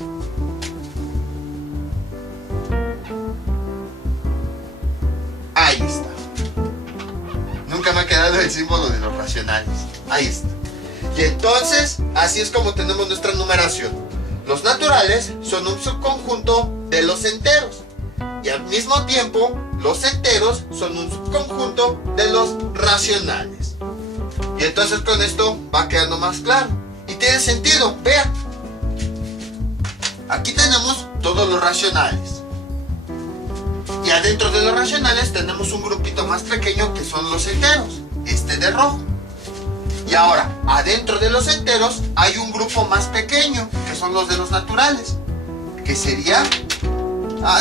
Ahí está. Nunca me ha quedado el símbolo de los racionales. Ahí está. Y entonces, así es como tenemos nuestra numeración. Los naturales son un subconjunto de los enteros. Y al mismo tiempo, los enteros son un subconjunto de los racionales. Y entonces con esto va quedando más claro. Y tiene sentido, vean. Aquí tenemos todos los racionales. Y adentro de los racionales tenemos un grupito más pequeño que son los enteros. Este de rojo. Y ahora, adentro de los enteros hay un grupo más pequeño que son los de los naturales. Que sería...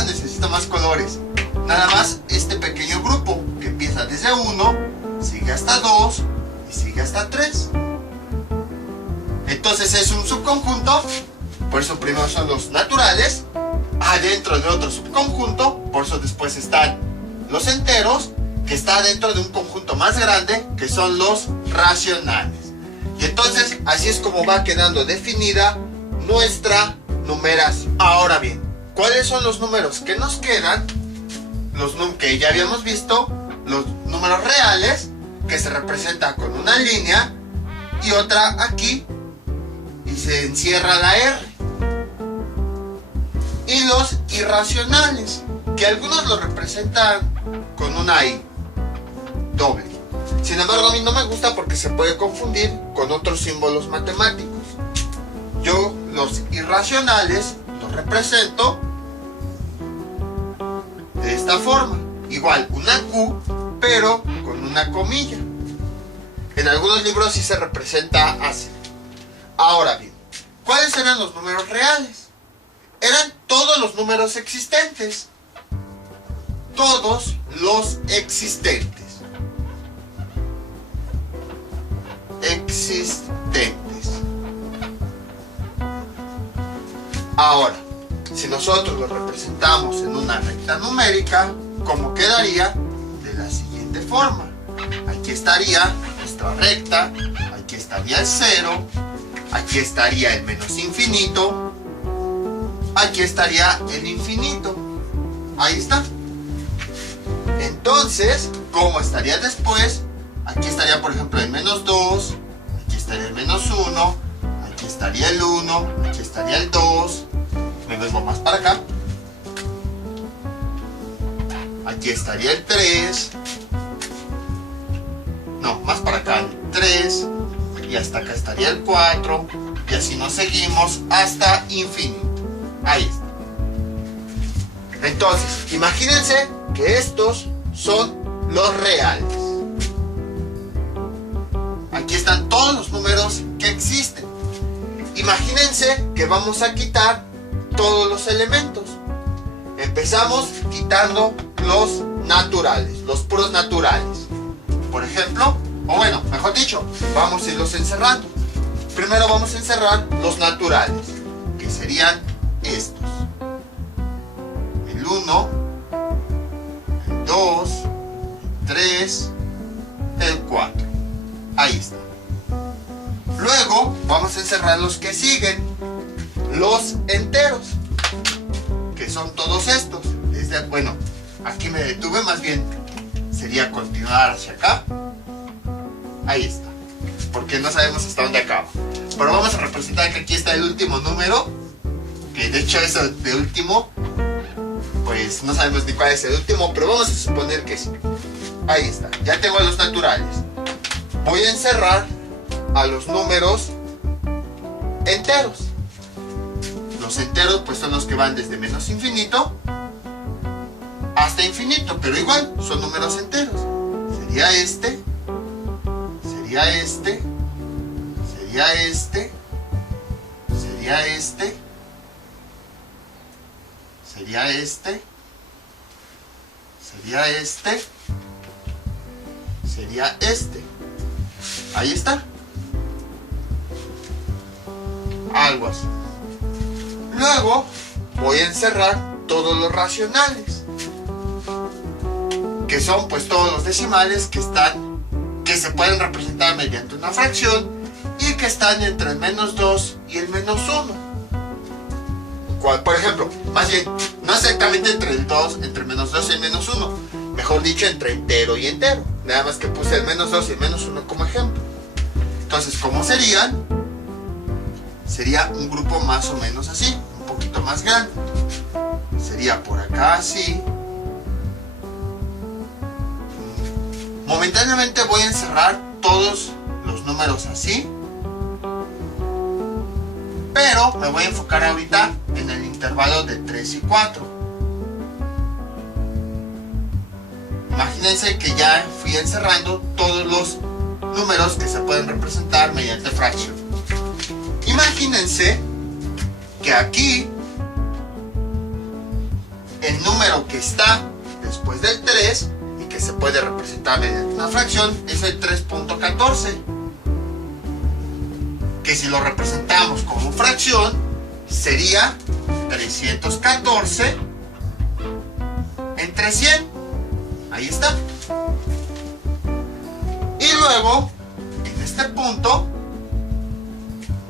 necesito más colores. Nada más este pequeño grupo que empieza desde 1, sigue hasta 2 y sigue hasta 3. Entonces es un subconjunto, por eso primero son los naturales, adentro de otro subconjunto, por eso después están los enteros, que está dentro de un conjunto más grande, que son los racionales. Y entonces así es como va quedando definida nuestra numeración. Ahora bien, ¿cuáles son los números que nos quedan? Los que ya habíamos visto, los números reales, que se representa con una línea y otra aquí, y se encierra la R. Y los irracionales, que algunos lo representan con una I doble. Sin embargo, a mí no me gusta porque se puede confundir con otros símbolos matemáticos. Yo los irracionales los represento de esta forma. Igual, una Q, pero con una comilla. En algunos libros sí se representa así. Ahora bien, ¿cuáles eran los números reales? Eran todos los números existentes. Todos los existentes. Ahora, si nosotros lo representamos en una recta numérica, ¿cómo quedaría? De la siguiente forma. Aquí estaría nuestra recta, aquí estaría el 0, aquí estaría el menos infinito, aquí estaría el infinito. Ahí está. Entonces, ¿cómo estaría después? Aquí estaría, por ejemplo, el menos 2, aquí estaría el menos 1, aquí estaría el 1, aquí estaría el 2, me vengo más para acá, aquí estaría el 3, no, más para acá el 3, y hasta acá estaría el 4, y así nos seguimos hasta infinito. Ahí está. Entonces, imagínense que estos son los reales. Aquí están todos los números que existen. Imagínense que vamos a quitar todos los elementos. Empezamos quitando los naturales, los puros naturales. Por ejemplo, o bueno, mejor dicho, vamos a irlos encerrando. Primero vamos a encerrar los naturales, que serían estos. El 1, el 2, el 3, el 4. Ahí está. Luego vamos a encerrar los que siguen, los enteros, que son todos estos. Bueno, aquí me detuve, más bien sería continuar hacia acá. Ahí está, porque no sabemos hasta dónde acaba. Pero vamos a representar que aquí está el último número, que de hecho eso de último, pues no sabemos ni cuál es el último, pero vamos a suponer que sí. Ahí está, ya tengo los naturales. Voy a encerrar a los números enteros. Los enteros pues son los que van desde menos infinito hasta infinito, pero igual son números enteros. Sería este, sería este, sería este, sería este, sería este, sería este, sería este. Ahí está. Algo así. Luego voy a encerrar todos los racionales, que son pues todos los decimales que se pueden representar mediante una fracción y que están entre el menos 2 y el menos 1. Por ejemplo, más bien, no exactamente entre el 2, entre el menos 2 y el menos 1, mejor dicho, entre entero y entero. Nada más que puse el menos 2 y el menos 1 como ejemplo. Entonces, ¿cómo serían? Sería un grupo más o menos así, un poquito más grande. Sería por acá así. Momentáneamente voy a encerrar todos los números así, pero me voy a enfocar ahorita en el intervalo de 3 y 4. Imagínense que ya fui encerrando todos los números que se pueden representar mediante fracción. Imagínense que aquí el número que está después del 3 y que se puede representar mediante una fracción es el 3.14, que si lo representamos como fracción sería 314 entre 100. Ahí está. Y luego en este punto,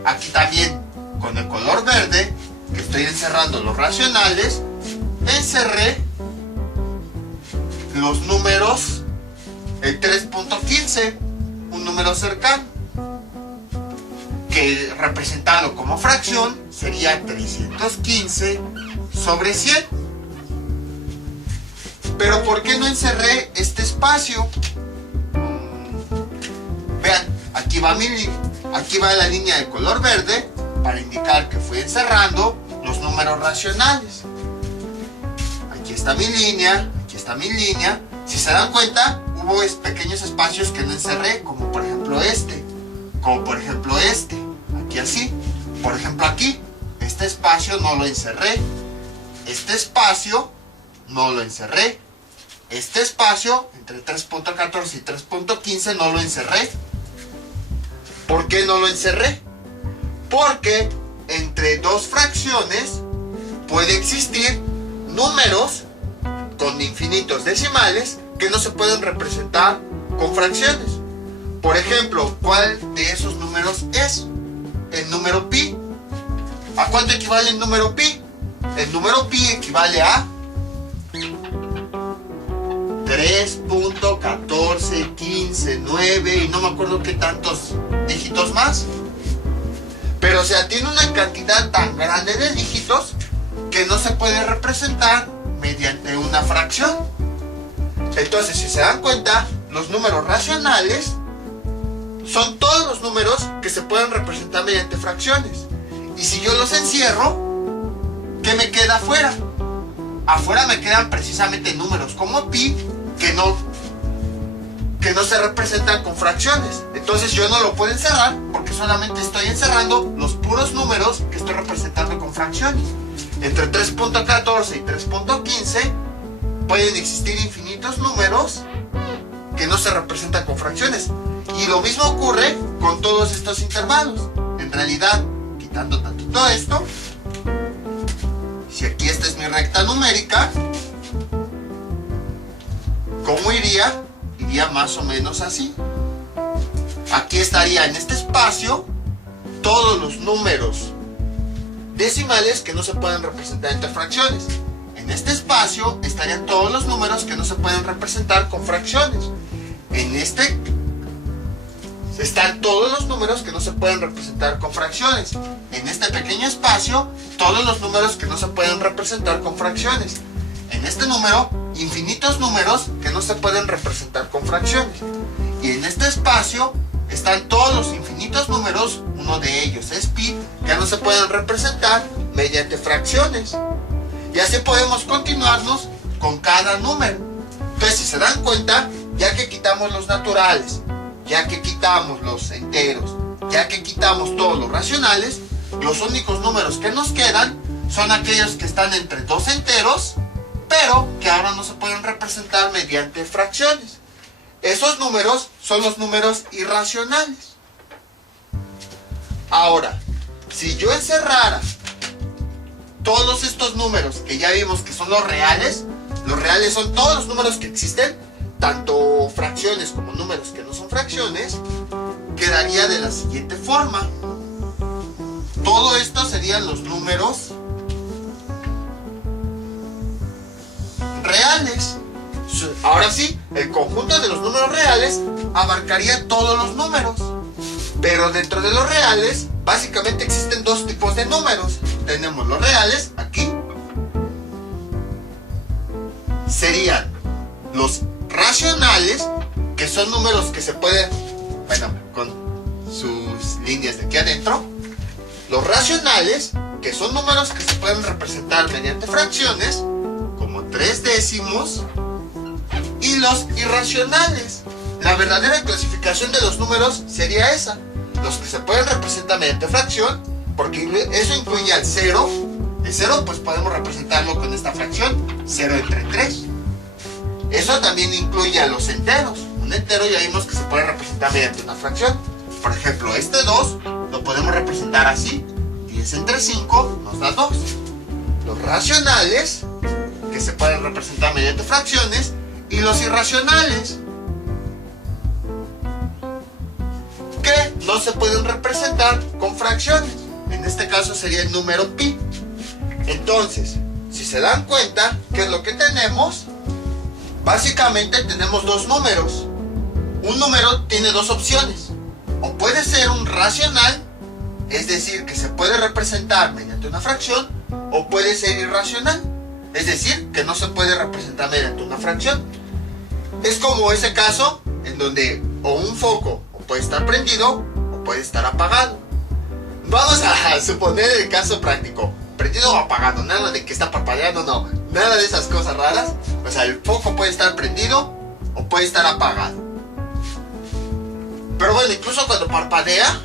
aquí también con el color verde, que estoy encerrando los racionales, encerré los números, el 3.15, un número cercano, que representado como fracción sería 315 sobre 100. Pero ¿por qué no encerré este espacio? Vean, aquí va la línea de color verde para indicar que fui encerrando los números racionales. Aquí está mi línea, aquí está mi línea. Si se dan cuenta, hubo pequeños espacios que no encerré, como por ejemplo este, como por ejemplo este, aquí así. Por ejemplo aquí, este espacio no lo encerré, este espacio no lo encerré, este espacio entre 3.14 y 3.15 no lo encerré. ¿Por qué no lo encerré? Porque entre dos fracciones puede existir números con infinitos decimales que no se pueden representar con fracciones. Por ejemplo, ¿cuál de esos números es? El número pi. ¿A cuánto equivale el número pi? El número pi equivale a 3.1415, 9 y no me acuerdo qué tantos dígitos más. Pero o sea, tiene una cantidad tan grande de dígitos que no se puede representar mediante una fracción. Entonces, si se dan cuenta, los números racionales son todos los números que se pueden representar mediante fracciones. Y si yo los encierro, ¿qué me queda afuera? Afuera me quedan precisamente números como pi que no se representan con fracciones. Entonces yo no lo puedo encerrar porque solamente estoy encerrando los puros números que estoy representando con fracciones. Entre 3.14 y 3.15 pueden existir infinitos números que no se representan con fracciones. Y lo mismo ocurre con todos estos intervalos. En realidad, quitando tantito esto, si aquí esta es mi recta numérica, ¿cómo iría? Iría más o menos así. Aquí estaría en este espacio todos los números decimales que no se pueden representar entre fracciones. En este espacio estarían todos los números que no se pueden representar con fracciones. En este están todos los números que no se pueden representar con fracciones. En este pequeño espacio, todos los números que no se pueden representar con fracciones. En este número, infinitos números que no se pueden representar con fracciones. Y en este espacio están todos los infinitos números, uno de ellos es pi, que no se pueden representar mediante fracciones. Y así podemos continuarnos con cada número. Entonces, si se dan cuenta, ya que quitamos los naturales, ya que quitamos los enteros, ya que quitamos todos los racionales, los únicos números que nos quedan son aquellos que están entre dos enteros, pero que ahora no se pueden representar mediante fracciones. Esos números son los números irracionales. Ahora, si yo encerrara todos estos números que ya vimos que son los reales son todos los números que existen, tanto fracciones como números que no son fracciones, quedaría de la siguiente forma. Todo esto serían los números reales. Ahora sí, el conjunto de los números reales abarcaría todos los números. Pero dentro de los reales, básicamente existen dos tipos de números. Tenemos los reales, aquí. Serían los racionales, que son números que se pueden, bueno, con sus líneas de aquí adentro. Los racionales, que son números que se pueden representar mediante fracciones, como 3 décimos. Y los irracionales. La verdadera clasificación de los números sería esa. Los que se pueden representar mediante fracción, porque eso incluye al 0. El 0 pues podemos representarlo con esta fracción, 0 entre 3. Eso también incluye a los enteros. Un entero ya vimos que se puede representar mediante una fracción. Por ejemplo, este 2 lo podemos representar así. 10 entre 5 nos da 2. Los racionales, que se pueden representar mediante fracciones, y los irracionales, que no se pueden representar con fracciones. En este caso sería el número pi. Entonces, si se dan cuenta, ¿qué es lo que tenemos? Básicamente tenemos dos números. Un número tiene dos opciones. O puede ser un racional, es decir, que se puede representar mediante una fracción, o puede ser irracional, es decir, que no se puede representar mediante una fracción. Es como ese caso en donde o un foco puede estar prendido o puede estar apagado. Vamos a suponer el caso práctico. Prendido o apagado, nada de que está parpadeando, no. Nada de esas cosas raras. O sea, el foco puede estar prendido o puede estar apagado. Pero bueno, incluso cuando parpadea,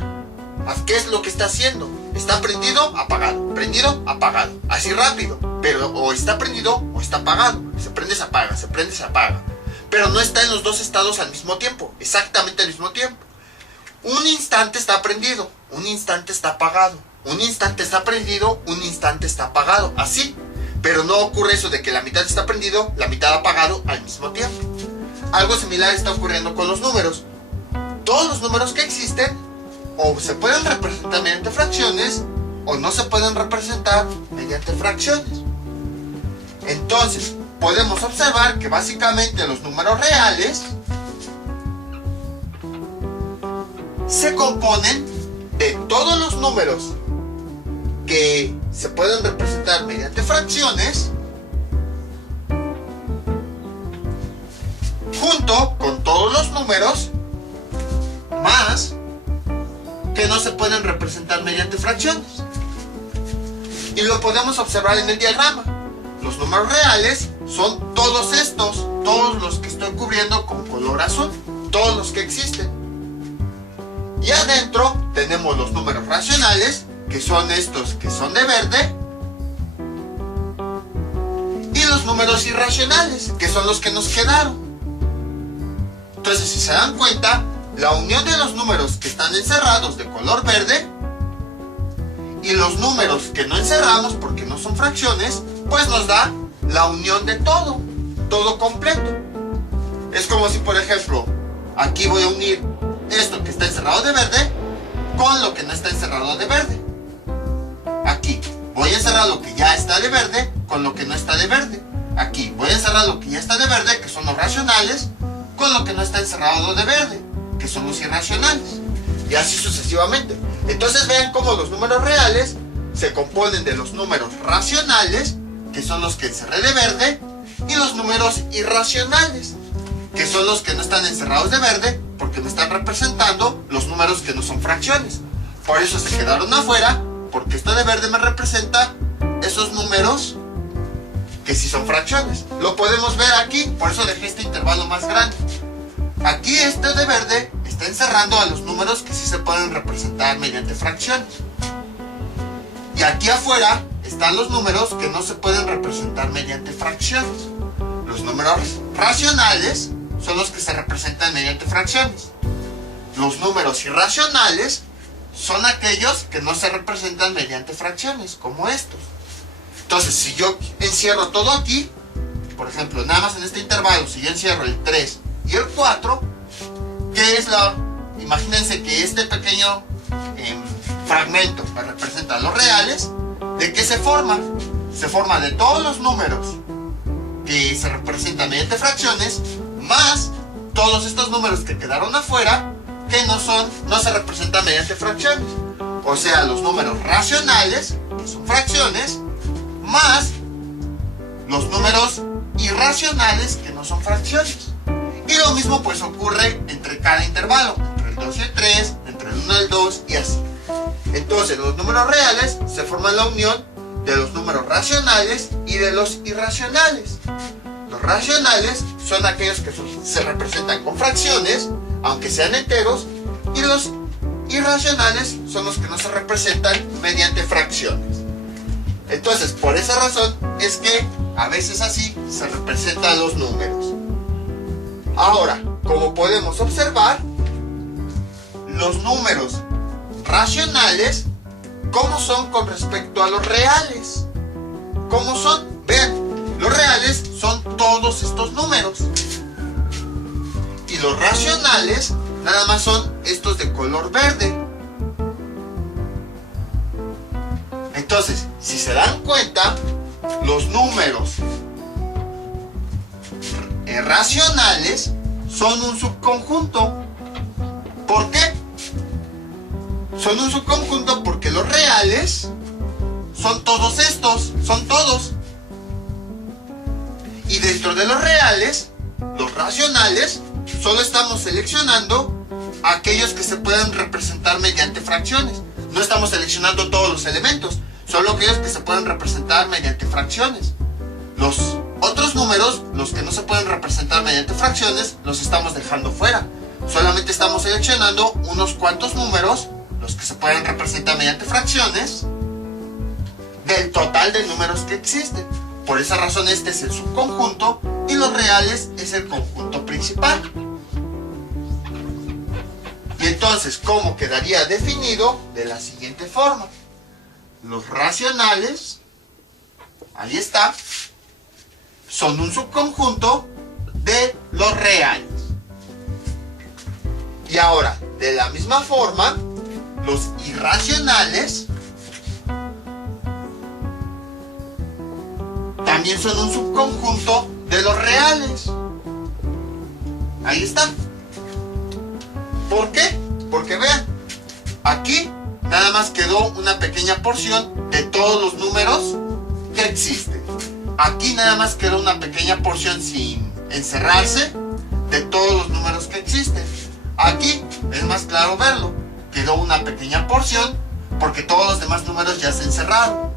¿qué es lo que está haciendo? Está prendido, apagado, prendido, apagado. Así rápido. Pero o está prendido o está apagado. Se prende, se apaga, se prende, se apaga. Pero no está en los dos estados al mismo tiempo, exactamente al mismo tiempo. Un instante está prendido, un instante está apagado, un instante está prendido, un instante está apagado, así. Pero no ocurre eso de que la mitad está prendido, la mitad apagado al mismo tiempo. Algo similar está ocurriendo con los números. Todos los números que existen o se pueden representar mediante fracciones o no se pueden representar mediante fracciones. Entonces, podemos observar que básicamente los números reales se componen de todos los números que se pueden representar mediante fracciones, junto con todos los números más que no se pueden representar mediante fracciones. Y lo podemos observar en el diagrama. Los números reales son todos estos, todos los que estoy cubriendo con color azul, todos los que existen. Y adentro tenemos los números racionales, que son estos que son de verde, y los números irracionales, que son los que nos quedaron. Entonces, si se dan cuenta, la unión de los números que están encerrados de color verde y los números que no encerramos porque no son fracciones, pues nos da la unión de todo, todo completo. Es como si, por ejemplo, aquí voy a unir esto que está encerrado de verde con lo que no está encerrado de verde. Aquí voy a encerrar lo que ya está de verde con lo que no está de verde. Aquí voy a encerrar lo que ya está de verde, que son los racionales, con lo que no está encerrado de verde, que son los irracionales. Y así sucesivamente. Entonces vean cómo los números reales se componen de los números racionales, que son los que encerré de verde, y los números irracionales, que son los que no están encerrados de verde, porque me están representando los números que no son fracciones. Por eso se quedaron afuera, porque esto de verde me representa esos números que sí son fracciones. Lo podemos ver aquí, por eso dejé este intervalo más grande. Aquí este de verde está encerrando a los números que sí se pueden representar mediante fracciones. Y aquí afuera están los números que no se pueden representar mediante fracciones. Los números racionales son los que se representan mediante fracciones. Los números irracionales son aquellos que no se representan mediante fracciones, como estos. Entonces, si yo encierro todo aquí, por ejemplo, nada más en este intervalo, si yo encierro el 3 y el 4, ¿qué es la...? Imagínense que este pequeño fragmento me representa los reales. ¿De qué se forma? Se forma de todos los números que se representan mediante fracciones, más todos estos números que quedaron afuera, que no se representan mediante fracciones. O sea, los números racionales, que son fracciones, más los números irracionales, que no son fracciones. Y lo mismo pues ocurre entre cada intervalo, entre el 2 y el 3, entre el 1 y el 2 y así. Entonces los números reales se forman la unión de los números racionales y de los irracionales. Los racionales son aquellos que se representan con fracciones, aunque sean enteros, y los irracionales son los que no se representan mediante fracciones. Entonces, por esa razón es que a veces así se representan los números. Ahora, como podemos observar, los números racionales, ¿cómo son con respecto a los reales? ¿Cómo son? Vean, los reales son todos estos números. Y los racionales nada más son estos de color verde. Entonces, si se dan cuenta, los números racionales son un subconjunto. ¿Por qué? Son un subconjunto porque los reales son todos estos, son todos. Y dentro de los reales, los racionales, solo estamos seleccionando aquellos que se pueden representar mediante fracciones. No estamos seleccionando todos los elementos, solo aquellos que se pueden representar mediante fracciones. Los otros números, los que no se pueden representar mediante fracciones, los estamos dejando fuera. Solamente estamos seleccionando unos cuantos números, los que se pueden representar mediante fracciones, del total de números que existen. Por esa razón este es el subconjunto y los reales es el conjunto principal. Y entonces, ¿cómo quedaría definido? De la siguiente forma. Los racionales, ahí está, son un subconjunto de los reales. Y ahora, de la misma forma, los irracionales también son un subconjunto de los reales. Ahí está. ¿Por qué? Porque vean, aquí nada más quedó una pequeña porción de todos los números que existen. Aquí nada más quedó una pequeña porción sin encerrarse de todos los números que existen. Aquí es más claro verlo. Quedó una pequeña porción porque todos los demás números ya se encerraron.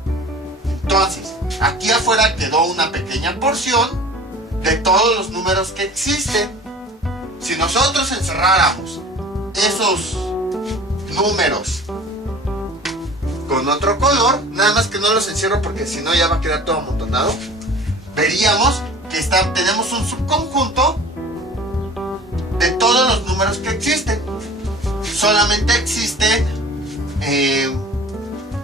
Entonces, aquí afuera quedó una pequeña porción de todos los números que existen. Si nosotros encerráramos esos números con otro color, nada más que no los encierro porque si no ya va a quedar todo amontonado. veríamos que tenemos un subconjunto de todos los números que existen. Solamente existen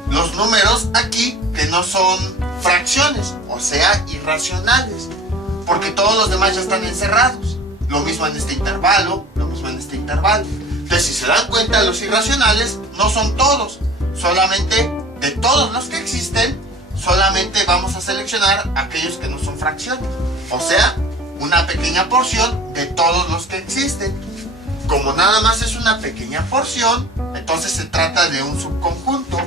los números aquí que no son fracciones, o sea, irracionales, porque todos los demás ya están encerrados. Lo mismo en este intervalo, lo mismo en este intervalo. Entonces, si se dan cuenta, los irracionales no son todos, solamente de todos los que existen, solamente vamos a seleccionar aquellos que no son fracciones, o sea, una pequeña porción de todos los que existen. Como nada más es una pequeña porción, entonces se trata de un subconjunto.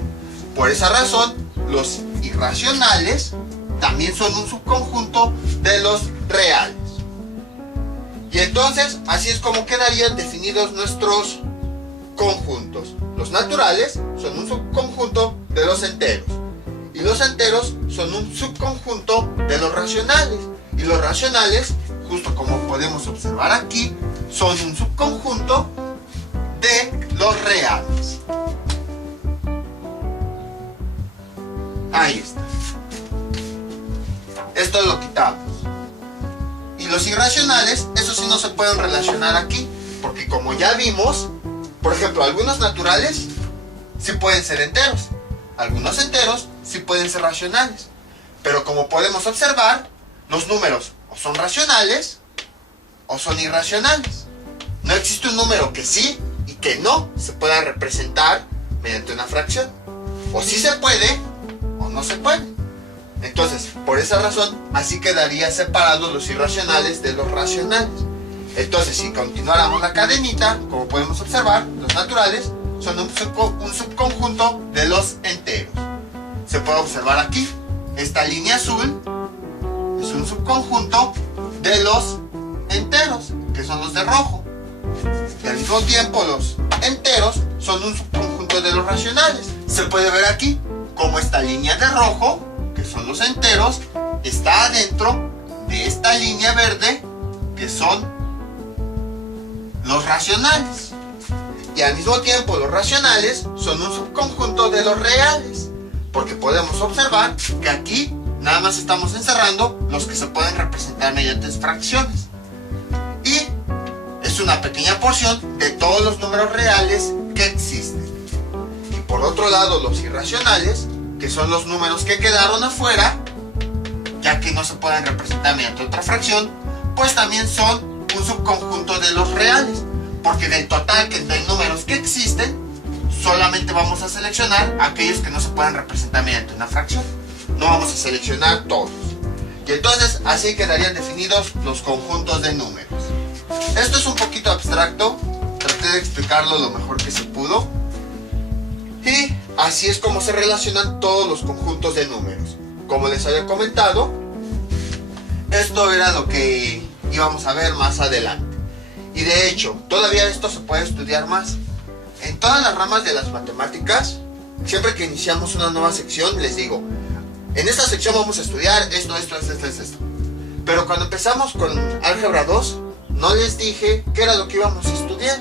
Por esa razón, los irracionales también son un subconjunto de los reales. Y entonces, así es como quedarían definidos nuestros conjuntos. Los naturales son un subconjunto de los enteros. Y los enteros son un subconjunto de los racionales. Y los racionales, justo como podemos observar aquí, son un subconjunto de los reales. Ahí está. Esto lo quitamos. Y los irracionales, esos sí no se pueden relacionar aquí, porque como ya vimos, por ejemplo, algunos naturales sí pueden ser enteros, algunos enteros sí pueden ser racionales, pero como podemos observar, los números o son racionales o son irracionales. No existe un número que sí y que no se pueda representar mediante una fracción. O sí se puede o no se puede. Entonces, por esa razón, así quedaría separados los irracionales de los racionales. Entonces, si continuáramos la cadenita, como podemos observar, los naturales son un subconjunto de los enteros. Se puede observar aquí, esta línea azul es un subconjunto de los enteros, que son los de rojo. Y al mismo tiempo, los enteros son un subconjunto de los racionales. Se puede ver aquí como esta línea de rojo, que son los enteros, está adentro de esta línea verde, que son los racionales. Y al mismo tiempo los racionales son un subconjunto de los reales, porque podemos observar que aquí nada más estamos encerrando los que se pueden representar mediante fracciones. Y es una pequeña porción de todos los números reales que existen. Y por otro lado, los irracionales, que son los números que quedaron afuera, ya que no se pueden representar mediante otra fracción, pues también son un subconjunto de los reales, porque del total de números que existen, solamente vamos a seleccionar aquellos que no se pueden representar mediante una fracción. No vamos a seleccionar todos. Y entonces así quedarían definidos los conjuntos de números. Esto es un poquito abstracto, traté de explicarlo lo mejor que se pudo. Y así es como se relacionan todos los conjuntos de números. Como les había comentado, esto era lo que íbamos a ver más adelante. Y de hecho, todavía esto se puede estudiar más. En todas las ramas de las matemáticas, siempre que iniciamos una nueva sección, les digo, en esta sección vamos a estudiar esto. Pero cuando empezamos con álgebra 2, no les dije qué era lo que íbamos a estudiar.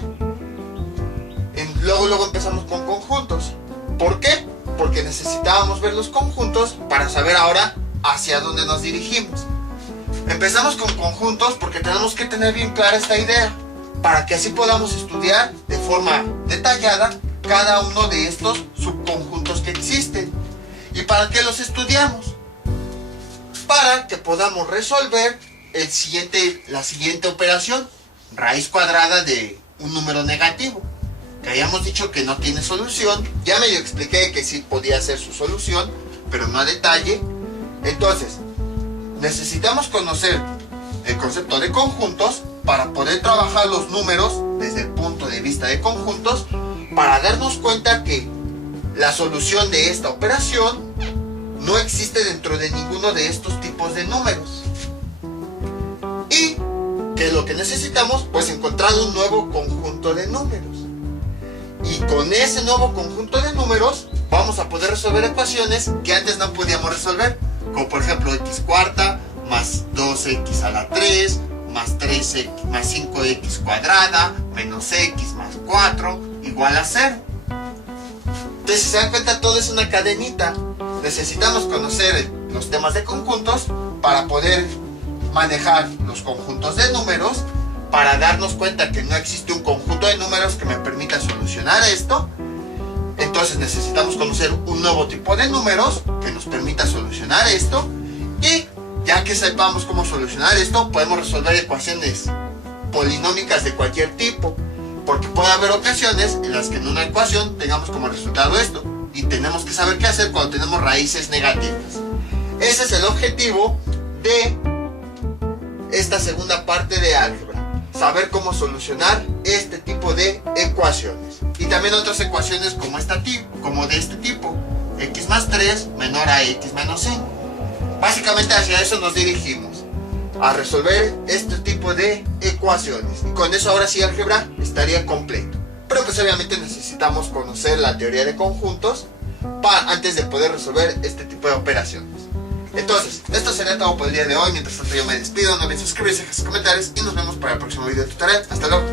Luego empezamos con conjuntos. ¿Por qué? Porque necesitábamos ver los conjuntos para saber ahora hacia dónde nos dirigimos. Empezamos con conjuntos porque tenemos que tener bien clara esta idea, para que así podamos estudiar de forma detallada cada uno de estos subconjuntos que existen. ¿Y para qué los estudiamos? Para que podamos resolver la siguiente operación, raíz cuadrada de un número negativo, que habíamos dicho que no tiene solución. Ya medio expliqué que sí podía ser su solución, pero no a detalle. Entonces, necesitamos conocer el concepto de conjuntos para poder trabajar los números desde el punto de vista de conjuntos, para darnos cuenta que la solución de esta operación no existe dentro de ninguno de estos tipos de números. Y que lo que necesitamos, pues encontrar un nuevo conjunto de números. Y con ese nuevo conjunto de números vamos a poder resolver ecuaciones que antes no podíamos resolver, como por ejemplo x cuarta más 2x a la 3 más 3x más 5x cuadrada menos x más 4 igual a 0. Entonces, si se dan cuenta, todo es una cadenita. Necesitamos conocer los temas de conjuntos para poder manejar los conjuntos de números, para darnos cuenta que no existe un conjunto de números que me permita solucionar esto. Entonces necesitamos conocer un nuevo tipo de números que nos permita solucionar esto. Y ya que sepamos cómo solucionar esto, podemos resolver ecuaciones polinómicas de cualquier tipo, porque puede haber ocasiones en las que en una ecuación tengamos como resultado esto, y tenemos que saber qué hacer cuando tenemos raíces negativas. Ese es el objetivo de esta segunda parte de álgebra, saber cómo solucionar este tipo de ecuaciones, y también otras ecuaciones como de este tipo, x más 3 menor a x menos 5. Básicamente hacia eso nos dirigimos, a resolver este tipo de ecuaciones, y con eso ahora sí álgebra estaría completo. Pero pues obviamente necesitamos conocer la teoría de conjuntos antes de poder resolver este tipo de operaciones. Entonces, esto sería todo por el día de hoy. Mientras tanto yo me despido, no olviden suscribirse, dejar sus comentarios y nos vemos para el próximo video tutorial. Hasta luego.